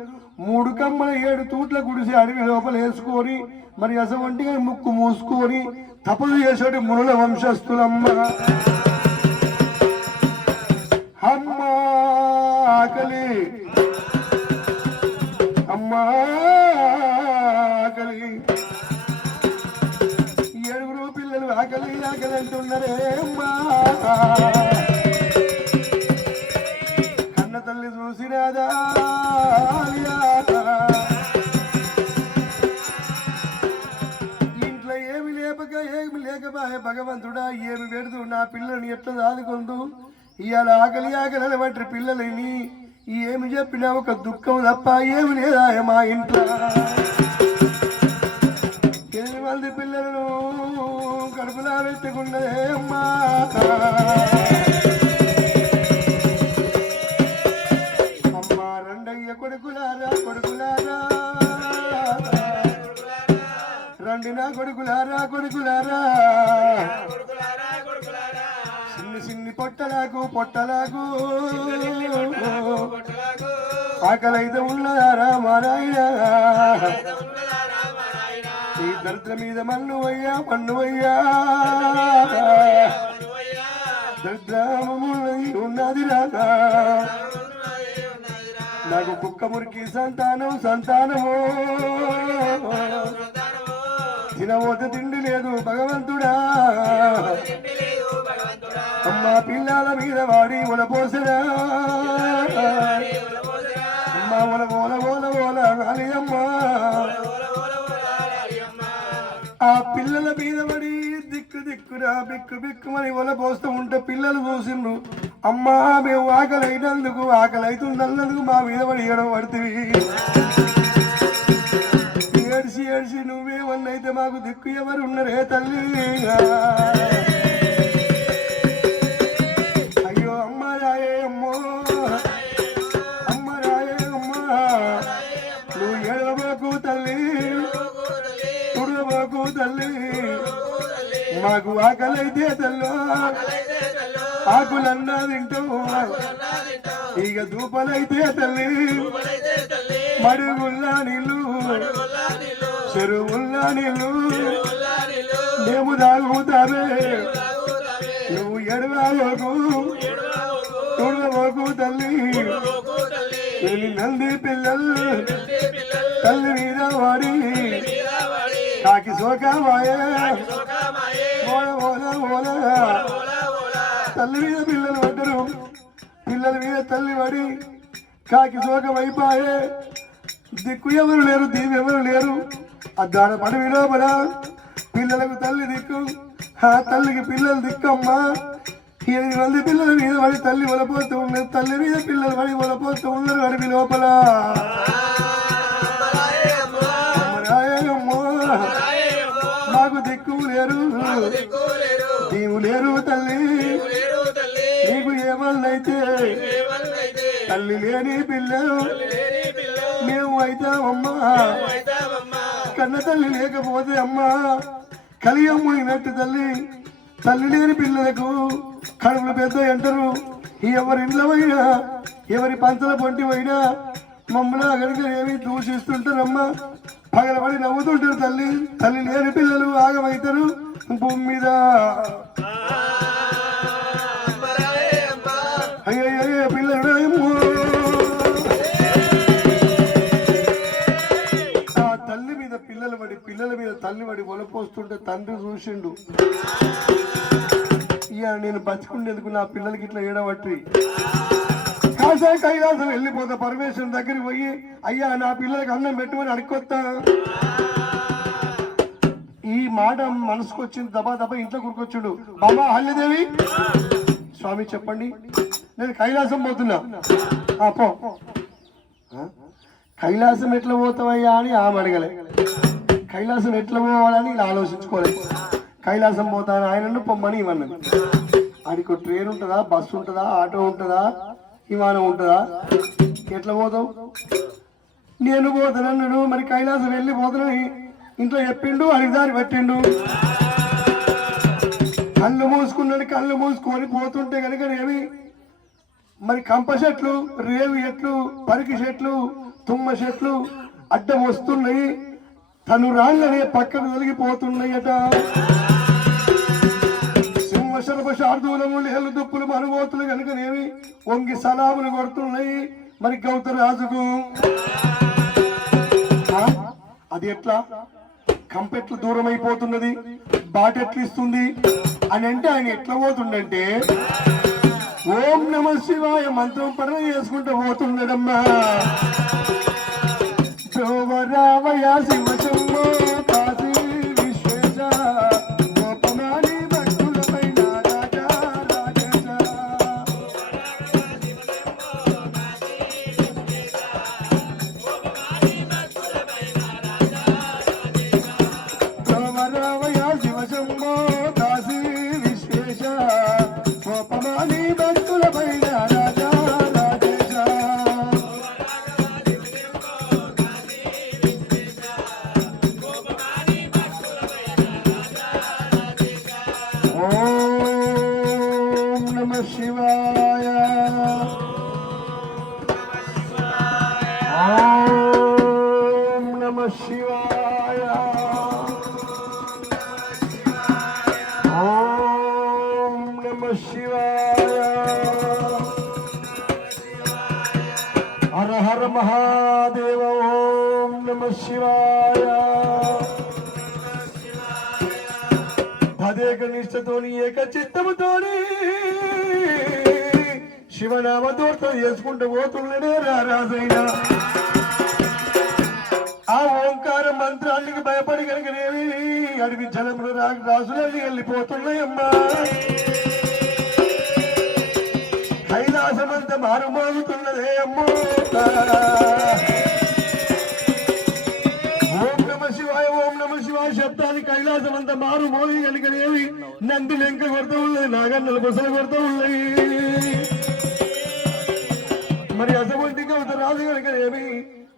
3 కమ్మల 7 తూట్ల గుడిసి అడవి లోపల వేసుకొని మరి అసవంటిగా ముక్కు మూసుకొని తపలు చేసేటి మునుల వంశస్థులమ్మ. అమ్మ ఆకలి అమ్మ ఆకలి 7 పిల్లలు ఆకలి ఆకలి అంటున్నారే అమ్మా. కన్న తల్లి చూసినాదా ఇంట్లో ఏమి లేపక ఏమి లేకపోయే భగవంతుడా ఏమి పెడుతూ నా పిల్లల్ని ఎట్లా దాదుకుంటూ ఇవాళ ఆకలి ఆకలి వంటి పిల్లలని ఏమి చెప్పినా ఒక దుఃఖం తప్ప ఏమి లేదా మా ఇంట్లో. 8 మంది పిల్లలను కడుపులా పెట్టుకున్నదే అమ్మా. అమ్మ రెండయ్య కొడుకులారా కొడుకులారా రండి నా కొడుకులారా కొడుకులారా చిన్ని పొట్టలాకు పొట్టలాకు ఆకలైతే ఉన్నదారా మారాయణ. ఈ దరిద్ర మీద మన్ను అయ్యా మన్ను అయ్యా దరిద్రమున్నది ఉన్నది రాగా. నాకు కుక్క మురికి సంతానం సంతానము తినబోతే తిండి లేదు భగవంతుడా. అమ్మ పిల్లల మీద వాడి ఒలపోసరా అమ్మ ఒల ఓల ఓల ఓల రాలి అమ్మ. ఆ పిల్లల మీద పడి దిక్కు దిక్కురా బిక్కు బిక్కుమని ఒలపోస్తూ ఉంటే పిల్లలు చూసిండ్రు. అమ్మా మేము ఆకలి అయినందుకు ఆకలి అవుతుందన్నందుకు మా మీద పడి పడుతుంది. ఏడ్చి ఏడ్చి నువ్వేమన్నైతే మాకు దిక్కు ఎవరు ఉన్నరే తల్లి. అయ్యో అమ్మ రాయే అమ్మో అమ్మ రాయే అమ్మ నువ్వు ఏడవకు తల్లి తుడవకు తల్లి. మాకు ఆకలైతే తల్లో ఆకులన్నా తింటావు ఇక దూపలైతే తల్లి మడుగుల్లా నీళ్ళు చెరువుల్లా నీళ్ళు మేము తాగుతామే. నువ్వు ఎడవకు తుడవకు తల్లి. నంది పిల్లలు తల్లి మీద వాడి కాకి సోకామాయే ఓల ఓల ఓల. తల్లి మీద పిల్లలు పడ్డరు పిల్లల మీద తల్లి పడి కాకి సోకమైపాయే. దిక్కు ఎవరు లేరు దీవి ఎవరు లేరు. అద్దాన పడవి లోపల పిల్లలకు తల్లి దిక్కు ఆ తల్లికి పిల్లలు దిక్కమ్మా. 8 మంది పిల్లల మీద పడి తల్లి వలపోతూ ఉన్నది. తల్లి మీద పిల్లలు పడి వలపోతూ ఉన్నారు అడవి లోపల. మాకు దిక్కు లేరు నీవు లేరు తల్లి. నీకు ఏమన్నైతే తల్లి లేని పిల్లలు మేము అయితామమ్మా. కన్న తల్లి లేకపోతే అమ్మా కలియమ్మినట్టు తల్లి. తల్లి లేని పిల్లలకు కడుపులు పెద్ద అంటారు. ఎవరి ఇంట్లో పోయినా ఎవరి పంచల పొంటి పోయినా మమ్మల్ని అక్కడికి ఏమి దూషిస్తుంటారమ్మా. పగలబడి నవ్వుతుంటారు తల్లి. తల్లి లేని పిల్లలు ఆగమవుతారు భూమి మీద. అయ్యయ్య పిల్లలు ఆ తల్లి మీద పిల్లల మీద తల్లి పడి ఒలపోస్తుంటే తండ్రి చూసిండు. ఇక నేను బతుకుండేందుకు నా పిల్లలకి ఇట్లా ఏడబట్టి కాసే కైలాసం వెళ్ళిపోతా పరమేశ్వరుని దగ్గరికి పోయి అయ్యా నా పిల్లలకి అన్నం పెట్టుమని అడుక్కొత్తా. ఈ మాట మనసుకు వచ్చింది. దబా దబా ఇంట్లో కూరుకొచ్చుడు. బాబా హల్యదేవి స్వామి చెప్పండి నేను కైలాసం పోతున్నా. పో కైలాసం ఎట్లా పోతావయ్యా అని ఆమె అడగలే. కైలాసం ఎట్లా పోవాలని ఇలా ఆలోచించుకోలేదు. కైలాసం పోతాను ఆయన పొమ్మని ఇవన్నది. ఆడికి ట్రైన్ ఉంటుందా బస్సు ఉంటుందా ఆటో ఉంటుందా విమానం ఉంటుందా ఎట్లా పోతావు? నేను పోతానన్నాడు. మరి కైలాసం వెళ్ళి పోతానని ఇంట్లో చెప్పిండు. అడిగిదారి పెట్టిండు. కళ్ళు మూసుకున్నాడు. కళ్ళు మూసుకొని పోతుంటే కనుక ఏమి మరి కంప చెట్లు రేవు చెట్లు పరికి చెట్లు తుమ్మ చెట్లు అడ్డం వస్తున్నాయి, తను రాళ్ళనే పక్కకు తొలగిపోతున్నాయట. సింహశరభ శార్దూలము లేలు దుప్పులు మనుగోతులు కనుకనేవి వంగి సలాములు కొడుతున్నాయి మరి గౌతరాజుకు. అది ఎట్లా కంపెట్లు దూరం అయిపోతున్నది, బాటెట్లు ఇస్తుంది అని అంటే ఆయన ఎట్లా పోతుండంటే ఓం నమ శివాయ మంత్రం పరణ చేసుకుంటూ పోతున్నాడమ్మా. శోభరావయ శివశంభో కాశీ విశ్వేశ గోపమాని భక్తులపైన రాజా రాజేశ. శోభరావయ శివశంభో కాశీ విశ్వేశ గోపమాని భక్తులపైన రాజా రాజేశ. ఓం నమ శివాయ. ఓం నమ శివాయ. ఓం నమ శివాయ. హర హర మహాదేవ. ఓం నమ శివాయ. తదేక నిష్ఠతోని ఏక చిత్తముతోని శివనామతోర్తో చేసుకుంటూ పోతున్నాడే రారాజైనా. ఆ ఓంకార మంత్రానికి భయపడి కనుకనేవి అడవి జలములు రాసులన్నీ వెళ్ళిపోతున్నాయమ్మా. కైలాసమంతా మారుమోగుతున్నదే అమ్మో. ఓం నమ శివాయ ఓం నమ శివాయ శబ్దాన్ని కైలాసం అంతా మారు మోగి కనుకనేవి నంది లెంక కొడుతూ ఉన్నాయి, నాగన్నలు బుసలు కొడుతూ ఉన్నాయి. మరి అసమంటి రాజు కనుకనేమి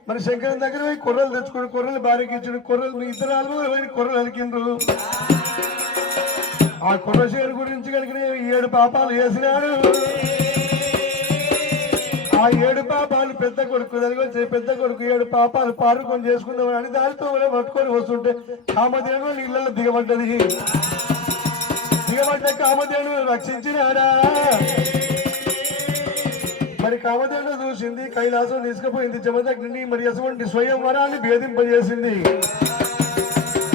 మరి శంకరం దగ్గర పోయి కొర్రలు తెచ్చుకుని కొర్రలు భార్యకి ఇచ్చిన కొర్రలు మీ ఇద్దరు ఆల్మూరు కొర్రలు అలికిండ్రు. ఆ కొర్ర చేరు గురించి కనుకనేవి 7 పాపాలు వేసినాడు. ఆ 7 పాపాలు పెద్ద కొడుకు వచ్చి పెద్ద కొడుకు 7 పాపాలు పారుకొని చేసుకుందామని అని దానితో పట్టుకొని వస్తుంటే కామధేను నీళ్ళలో దిగబడ్డది. దిగబడ్డ కామధేను రక్షించినాడా. మరి కామధేను చూసింది, కైలాసం తీసుకుపోయింది జమదగ్ని. మరి అటువంటి స్వయంవరాన్ని భేదింపజేసింది.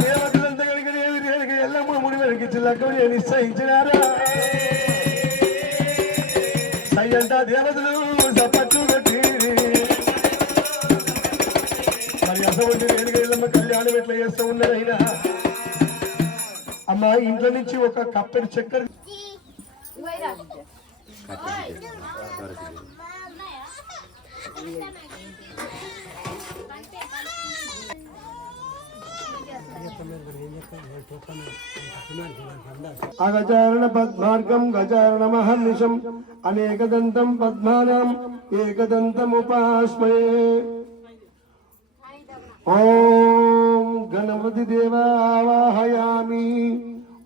దేవతలంతా కనుక ఎల్లమ్మ ముడి వెనకిచ్చి లగ్గం నిశ్చయించినారా. సై అంట దేవతలు చప్పట్లు పెట్టి మరి అసలు రేణుగా ఎల్లమ్మ కళ్యాణం ఎట్లా చేస్తూ ఉన్నారైనా. అమ్మా ఇంట్లో నుంచి ఒక కప్పెడు చక్కెర అగజారణ పద్మార్గం గజారణ మహర్నిశం అనేకదంతం పద్మానాం ఏకదంతముపాస్మయే. ఓం గణపతి దేవావాహయామి.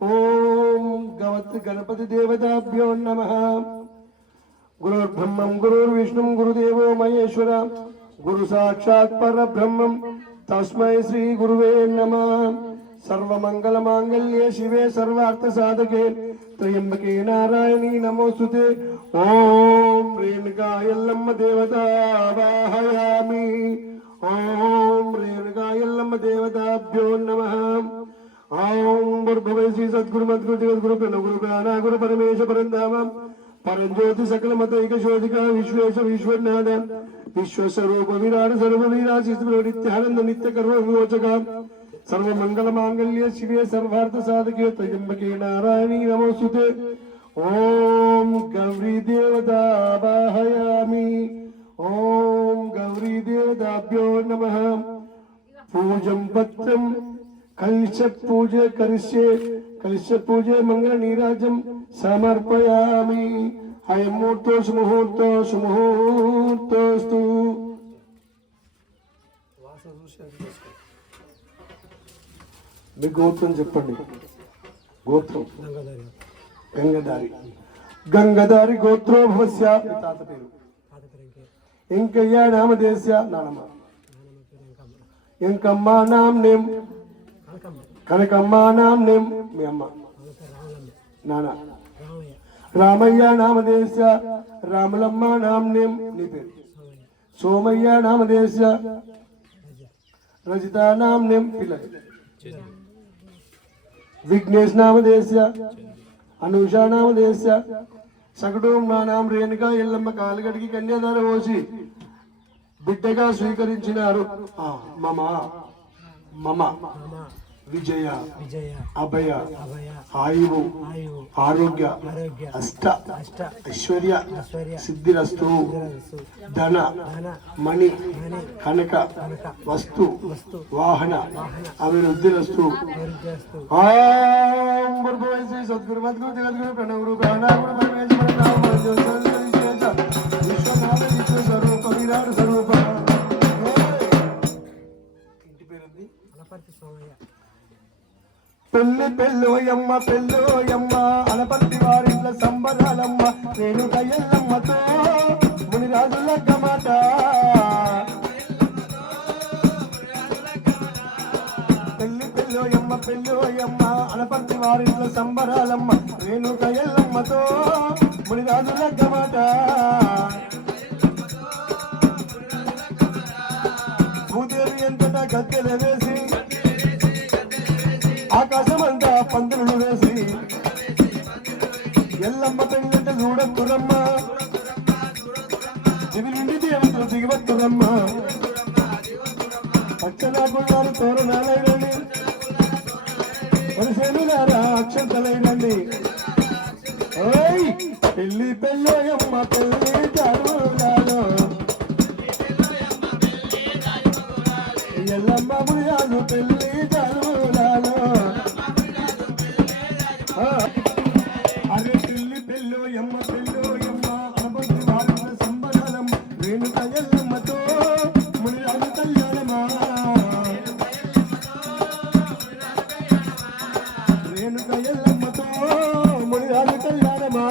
ఓం గణపతి దేవతాభ్యో నమః. గురుర్బ్రహ్మం గురుర్విష్ణుం గురుదేవో మహేశ్వర గురు సాక్షాత్ పరబ్రహ్మం తస్మై శ్రీ గురువే నమః. సర్వమంగళ మాంగళ్యే శివే సర్వార్థ సాధకే త్రయంబకే నారాయణీ నమోస్తుతే. ఓం రేణుకా ఎల్లమ్మ దేవతా వాహయామి. ఓం రేణుకా ఎల్లమ్మ దేవతాభ్యో నమః. ఓం భూర్భువః శ్రీ సద్గురు మద్గురు జగద్గురు ప్రణగురు ప్రాణాగురు పరమేశ పరంధామ పరంజ్యోతి సకల మతైక శోధిక విశ్వేశ విశ్వనాథ విశ్వస్వరూప విరాట్ సర్వవీరాశిస్తు నిత్యానంద నిత్య కర్మ విమోచక సర్వమంగళ మాంగళ్య శివే సర్వార్థ సాధకే త్రయంబకే నారాయణీ నమోస్తుతే. ఓం గౌరీ దేవతా వాహయామి. ఓం గౌరీ దేవతాభ్యో నమః. పూజం పత్రం కలశ పూజ కరిష్యే. కలశ పూజ మంగళ నీరాజం సమర్పయామి. అయం ముహూర్తో సుముహూర్తో సుముహూర్తోస్తు. మీ గోత్రం చెప్పండి. గోత్రం గంగధారి. గంగధారి గోత్రో భవస్య. తాత పేరు వెంకయ్య నామదేశ్య నానమ్మ. ఇంకమ్మ నామ్నేం కనకమ్మ నామ్నేం మీ అమ్మ నానా రామయ్య నామదేశ రాములమ్మ నామ్నేం నీ పేరు సోమయ్య నామదేశ రజిత నామ్నేం పిల్లలు విఘ్నేష్ నామదేశ అనూష నామదేశ సగటు మా నామ రేణుక ఎల్లమ్మ కాలుగడికి కన్యాదాన పోసి బిడ్డగా స్వీకరించినారు మమ విజయ అభయ ఆయువు ఆరోగ్య అష్ట ఐశ్వర్య సిద్ధిరస్తు ధన మణి కనక వస్తు వాహన అభివృద్ధిరస్తు సద్గురు మద్గురు జగద్గురు ప్రణవరు ప్రాణాగురు పరమేశ్వర విశ్వనాథ విశ్వ స్వరూప విరాట్ స్వరూప. ఇంటి పేరుంది అనపర్తి సోమయ్య. పెళ్ళోయమ్మ పెళ్ళోయమ్మ అనపర్తి వారిట్ల సంబరాలమ్మ రేణుక ఎల్లమ్మతో మునిరాజుల గమాట. పెళ్ళోయమ్మ పెళ్ళోయమ్మ అనపర్తి వారిట్ల సంబరాలమ్మ రేణుక ఎల్లమ్మతో మునిరాజుల గమాట. భూదేవి ఎంతట గద్దెలు వేసి ఆకాశమంతా పందులు వేసి ఎల్లమ్మ పెళ్ళంటే చూడక్కురమ్మ దివి నుండి దేవతలు దిగివత్తురమ్మ. పచ్చనాకున్నారు తోరణాలైనండి పరిశీలినారా అక్షంతలైనండి. పెళ్ళి పెళ్ళోయమ్మ పెళ్ళి జరుగులాలో ఎల్లమ్మ మునియాలు పెళ్ళి జరుగులాలో. అరే పెళ్ళి పెళ్ళోయమ్మ పెళ్ళోయమ్మ అనపర్తి వారిట్ల సంబరాలమ్మ రేణుక ఎల్లమ్మతో మునియాలు కళ్యాణమా. రేణుక ఎల్లమ్మతో మునియాలు కళ్యాణమా.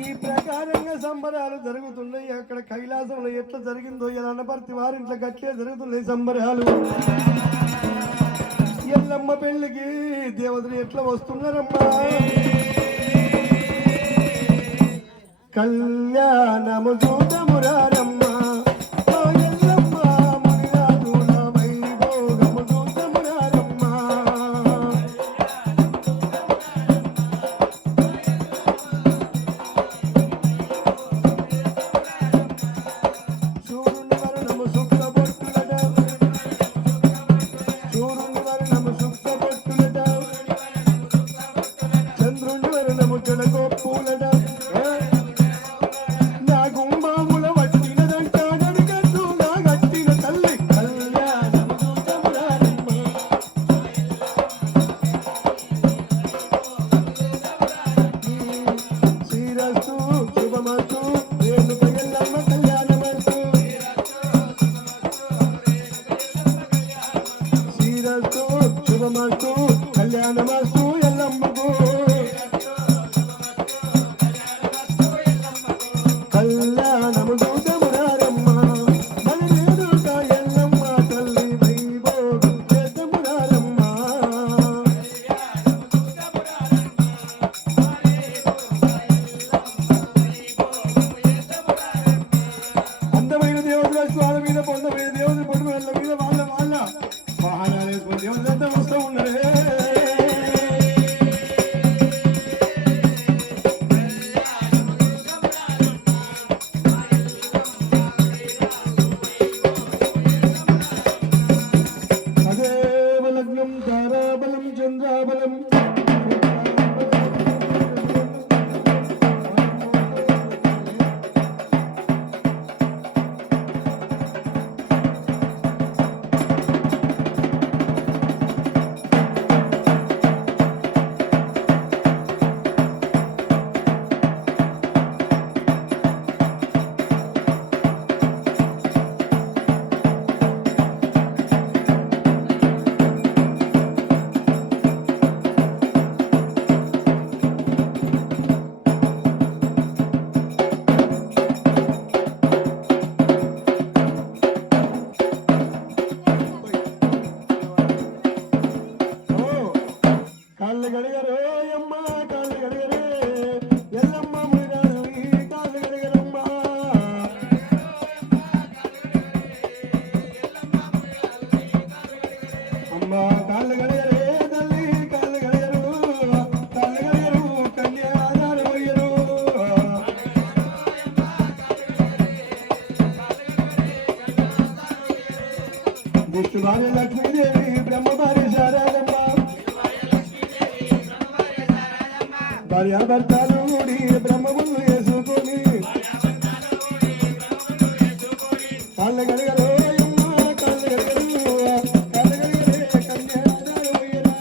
ఈ ప్రకారంగా సంబరాలు జరుగుతున్నాయి. అక్కడ కైలాసంలో ఎట్లా జరిగిందో ఇలా అనపర్తి వారింట్లో గట్లే జరుగుతున్నాయి సంబరాలు. ఎల్లమ్మ పెళ్ళికి దేవతలు ఎట్లా వస్తున్నారమ్మా. కళ్యాణము చూడమురారమ్మ ఎల్లమ్మ మునిరాజుల వైభోగము చూడమురారమ్మ. సూర్యుని వరణము శుక్ల బొట్టులట సూర్యుని వరణము శుక్ల బొట్టులట చంద్రుని వరణము చెడగొప్పులట. నా గుంబాముల వట్టినదంట నడిగట్టు నా గట్టిన తల్లి కళ్యాణము చూడమురారమ్మ. శ్రీరస్తు శుభమస్తు రేణుక ఎల్లమ్మ కళ్యాణమస్తు. శ్రీరస్తు శుభమస్తు కళ్యాణమస్తు ఎల్లమ్మకు. కళ్యాణము చూడమురారమ్మ మన రేణుక ఎల్లమ్మ తల్లి వైభోగం చేద్దామురారమ్మ. అందమైన దేవతల స్వాల మీద పొందమైన దేవతల పొడి వాళ్ళ మీద వాళ్ళ వాహనాలు వేసుకుని దేవతలంతా వస్తూ ఉన్నారే. కాళ్ళు గడిగరే తల్లి కాళ్ళు గడిగరు కాళ్ళు గడిగరు కన్యాదానమయ్యరు విష్ణు భార్య లక్ష్మీదేవి బ్రహ్మ భార్య శారదమ్మ భార్యాభర్తలు కూడి బ్రహ్మములు వేసుకొని కాళ్ళు గడిగరు కాళ్ళు గడిగరు కాళ్ళు గడిగరే కన్యాదానమయ్యరా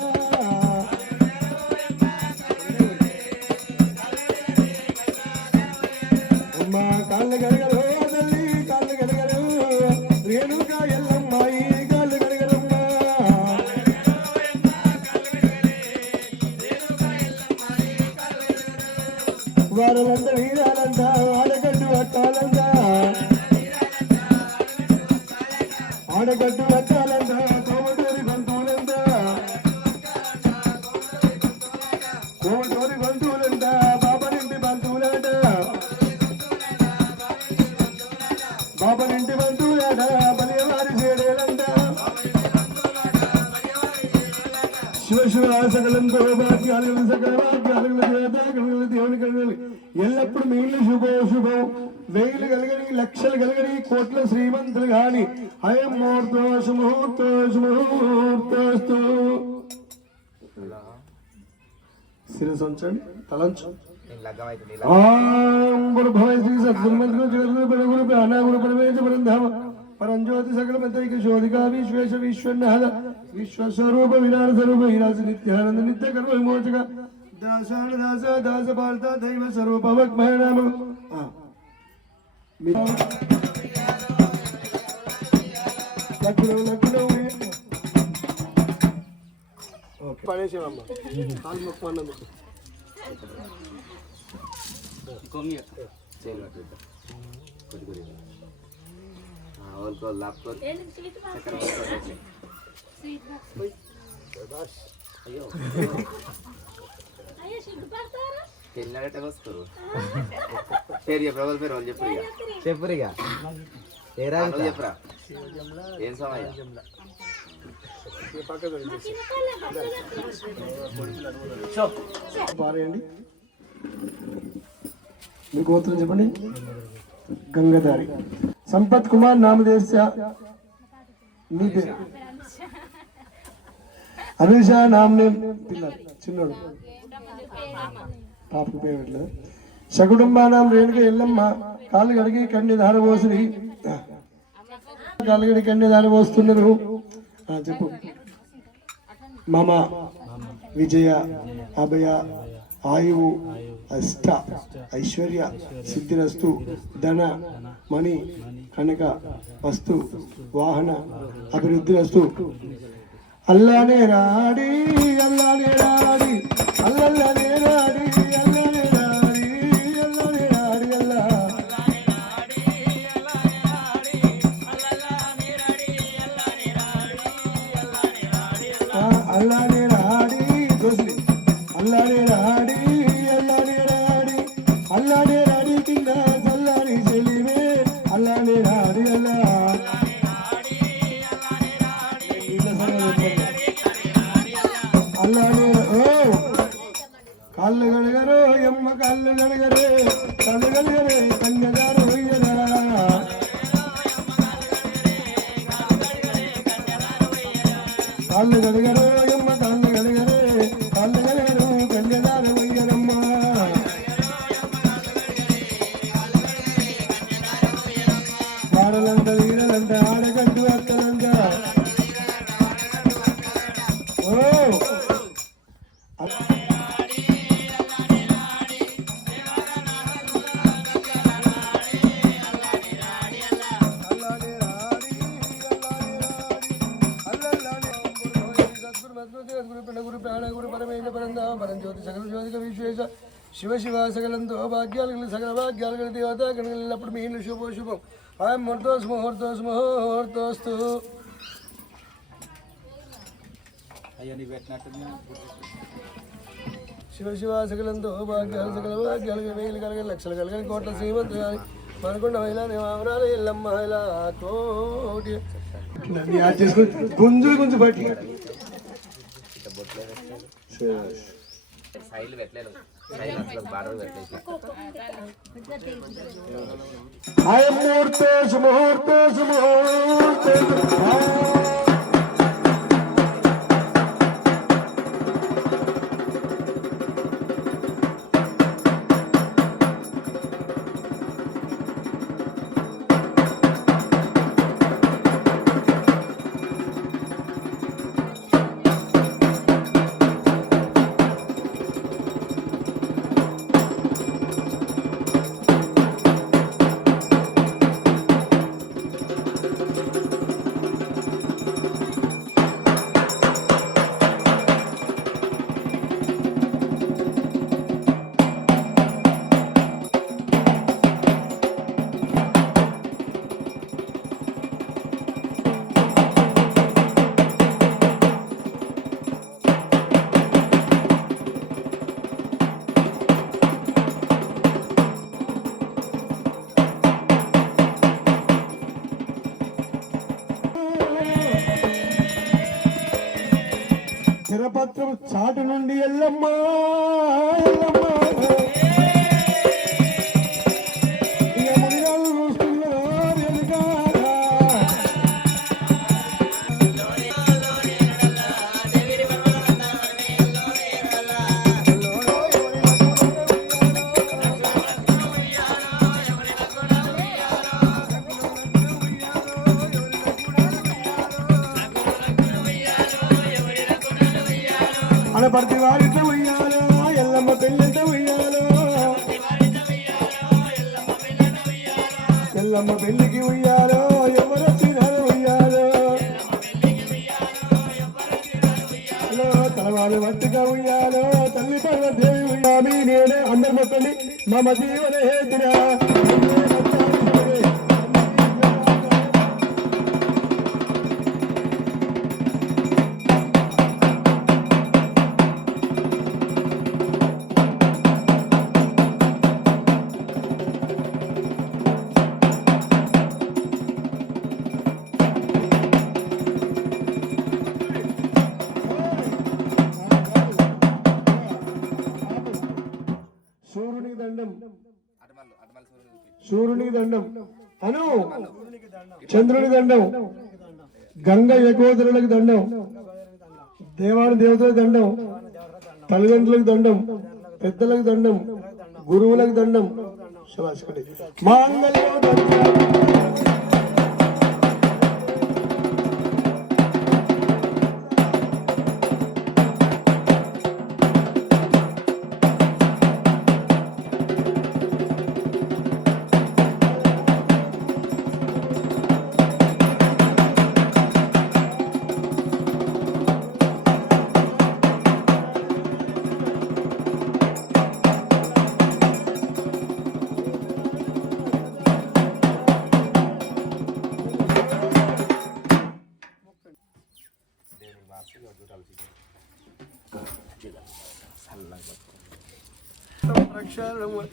అమ్మ కాళ్ళు గడిగరు తల్లి కాళ్ళు గడిగరు రేణుకా ఎల్లమ్మ ఈ కాళ్ళు గడిగరమ్మ వారలంతా వీరాలంతా ఆడగట్టు పట్టాలంతా ఆడగట్టు పట్టాలంతా కోమటూరి బంధువులంతా కోమటూరి బంధువులంతా బాబనింటి బంధువులంట బాబనింటి బంధువులాట బలివారి చేడేలంట శివ సకలంతో భాగ్యాలు సకల భాగ్యాలు దేవత కలగలు దేవుని కలగలు ఎల్లప్పుడు మీ ఇల్లు శుభం వేలు కలగని లక్షలు కలగని కోట్ల శ్రీమంతులు గాని అయం ముహూర్తోస్తు శిరసంచండి తలంచు భవై శ్రీ సద్గురుమంత్రులు జగద్గురు పరగురు ప్రాణాగురు పరమేశ పరంధామ పరంజ్యోతి సకల మంత్రిక శోధికా విశ్వేశ విశ్వనాథ విశ్వస్వరూప విరాట స్వరూప విరాజ నిత్యానంద నిత్య కర్మ విమోచక దాసాన దాస దాస భారత దైవ స్వరూప వక్మహనామ పడేసేవమ్మ కాలు మొక్కుమన్నందుకు చెప్పురిగా చెప్పరా ఏం సమయ పారేయండి మీ గోత్రం చెప్పండి గంగధారి సంపత్ కుమార్ నామదేశ మీ పేరు అనుష నామనే పిల్లలు చిన్నోడు పాపకు పేరు పెట్టలేదు సకుటుంబానాం రేణుక ఎల్లమ్మ కాళ్ళు కడిగి కన్య దార పోసి కాళ్ళు కడిగి కన్య దార పోస్తున్నారు చెప్పు మమ విజయ అభయ ఆయువు అష్ట ఐశ్వర్య సిద్ధిరస్తు ధన మణి కనక వస్తు వాహన అభివృద్ధిరస్తు అల్లానే రాడి అల్లానే రాడి అల్లల్లనే రాడి అల్లనే రాడి అల్లనే రాడి అల్లా అల్లానే రాడి దోసి అల్లానే రాడి అల్లానే రాడి అల్లానే రాడి కింద చల్లాని చెలివే అల్లానే రాడి అల్లా అల్లానే ఓ కాళ్ళు గడగరో ఎమ్మ కాళ్ళు గడగరే కాళ్ళు గడగరే కన్యదారు వయ్యరా కాళ్ళు గడగరో ఎమ్మ కాళ్ళు గడగరే కాళ్ళు గడగరు కన్యదారు వయ్యరమ్మ వాడలంట వీరలంట ఆడగట్టు అక్కలంట ఓ శివ శివ సకలంతో భాగ్యాలు సకల భాగ్యాలు దేవత కనుగలిగినప్పుడు మీ ఇల్లు శుభం ఆయన ముహూర్తోస్తు శివ శివ సకలంతో భాగ్యాలు సకల భాగ్యాలు వేలు కలగని లక్షలు కలగని కోట్ల శ్రీమంతులు కానీ మనకుండా వైలాని వామరాలు ఎల్లమ్మ ఇలా కోటి గుంజు బట్టి సైలు పెట్టలేదు సైలు అసలు బార్డర్ పెట్టలేదు ముహూర్తేషు ముహూర్తేషు ముహూర్తేషు చిరపత్రం చాటు నుండి ఎల్లమ్మ ఎల్లమ్మ ఇక మునిగాలు చూస్తున్నారు వెనుకాల. ఆడపడితే వారితో ఉయ్యాలో ఎల్లమ్మ పెళ్ళంటే ఉయ్యాలో ఎల్లమ్మ పెళ్ళికి ఉయ్యాలో ఎవరు వచ్చినారు ఉయ్యాలో తలవారు మట్టిగా ఉయ్యాలో తల్లి పర్వదేవి ఉయ్యామి నేనే అందరు మొక్కని మమ జీవన హేతున సూర్యునికి దండం సూర్యునికి దండం అను చంద్రుని దండం గంగ యగోదరులకు దండం దేవాని దేవతలకు దండం తల్లిదండ్రులకు దండం పెద్దలకు దండం గురువులకు దండం మాంగళ్యం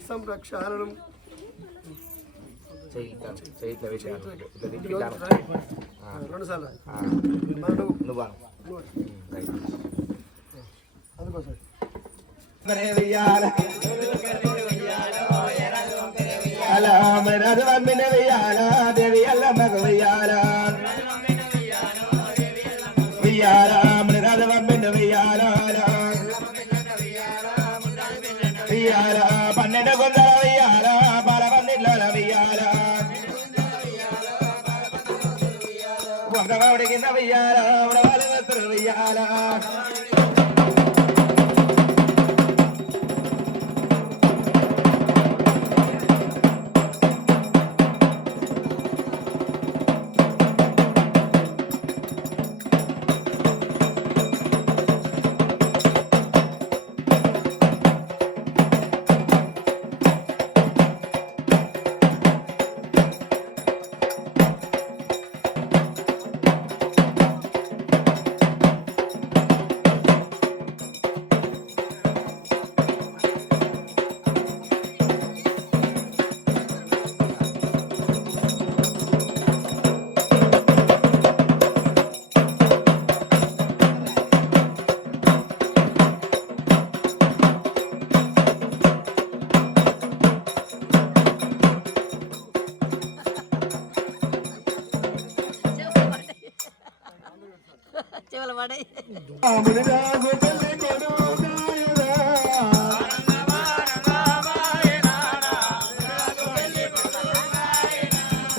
సంరక్షణం రెండు సార్లు అందుకోసం దేవి అల్లమ్మకు వెయ్యాల వెయ్యాల మృగద పంపిన వెయ్యాల వెయ్యాల 12 గుంజల వెయ్యాల బాలబందిలో వెయ్యాల వంగవాడి కింద వెయ్యాల ఉడవాలి వెయ్యాల చెవులు పడే మునిరాజు పెళ్లి కొడుకాయరా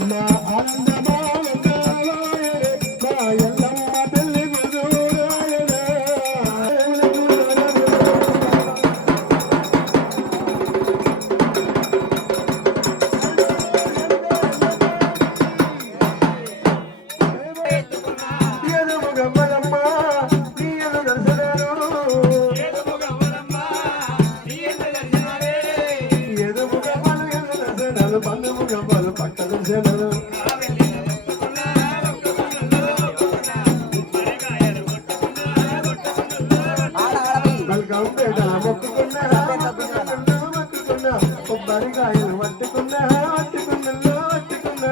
నా అందమాలకాయరే నా ఎల్లమ్మ పెళ్లి కొడుకాయరా కొబ్బరికాయలు పట్టుకున్నా పట్టుకున్నా పట్టుకున్నా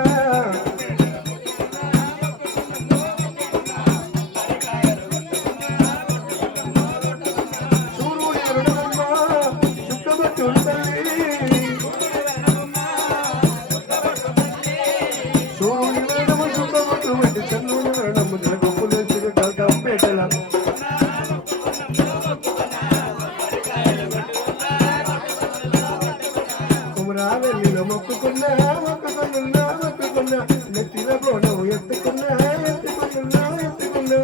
మొక్కుకున్నా మొక్కుకున్నా మొక్కుకున్నా నెత్తిన బోనం ఎత్తుకున్నా ఎత్తుకున్నా ఎత్తుకున్నా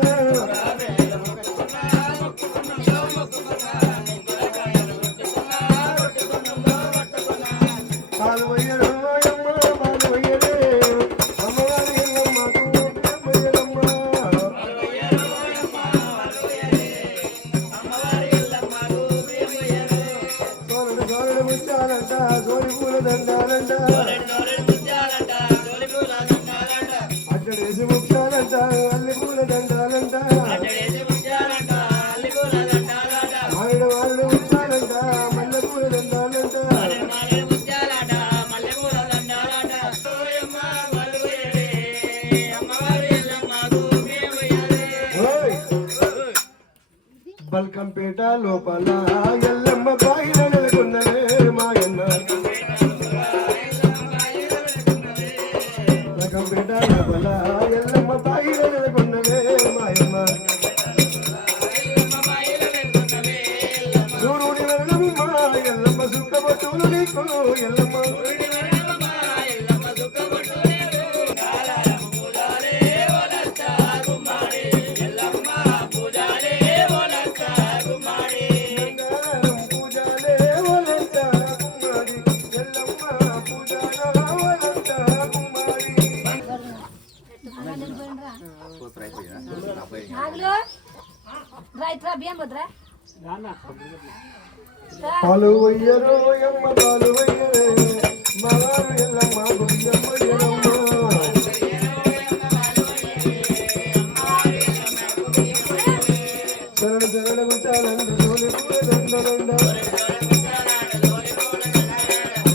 పాలు వయ్యరు అమ్మ పాలు వయ్యరే అమ్మవారి ఎల్లమ్మకు వయ్యరమ్మ సోరడు సోరడు ముచ్చాలంట సోరి పూల దండాలంట అడ్డడేసి ముచ్చాలంట అల్లి పూల దండాలంట మామిడి వారుడు ముచ్చాలంట మల్లె పూల దండాలంట బల్కంపేట లోపల ఎల్లమ్మ బాయిల నెలకొన్నదే మాయన్న బల్కంపేట లోపల ఎల్లమ్మ బాయిల నెలకొన్నదే మాయమ్మ సూర్యుడి వెళ్ళమ్మ ఎల్లమ్మ సుక్కబట్టులు నీకు ఎల్లమ్మ పాలు వయ్యరు అమ్మ పాలు వయ్యరే మవారు ఎల్లమ్మ గుయ్యమ్మ ఎల్లమ్మ శరణు శరణు విచారండి జోలి పూల దండలండ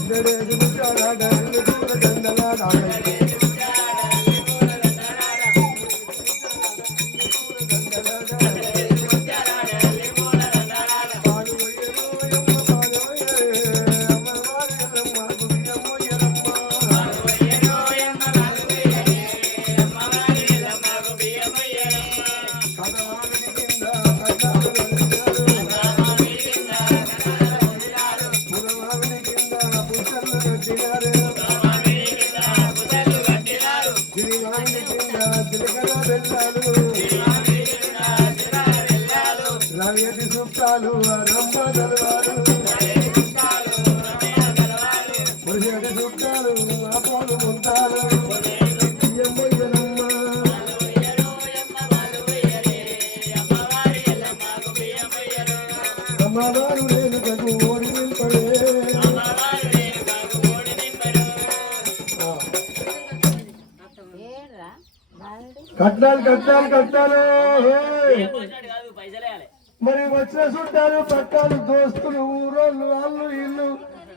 దడేసి విచారాడ పూల దండలాడ రవియటి సుప్తాలు రమ్మ దళవారు పురుషటి సుప్తాలు అపోలు ముంతాలు అమ్మవారు నేను కదు ఓడి నింపడే కట్టాలు కట్టాలు కట్టాలు మరి వచ్చిన చుట్టాలు పట్టాలు దోస్తులు ఊరోళ్ళు వాళ్ళు ఇల్లు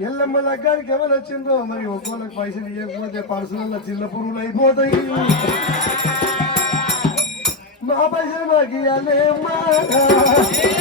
ఎల్లమ్మ దగ్గరికి ఎవరు వచ్చిందో మరి ఒక్కోళ్ళకి పైసలు ఇవ్వకపోతే పర్సనల్ చిన్న పురుగులు అయిపోతాయి మా పైసలు మాకు ఇవ్వాలి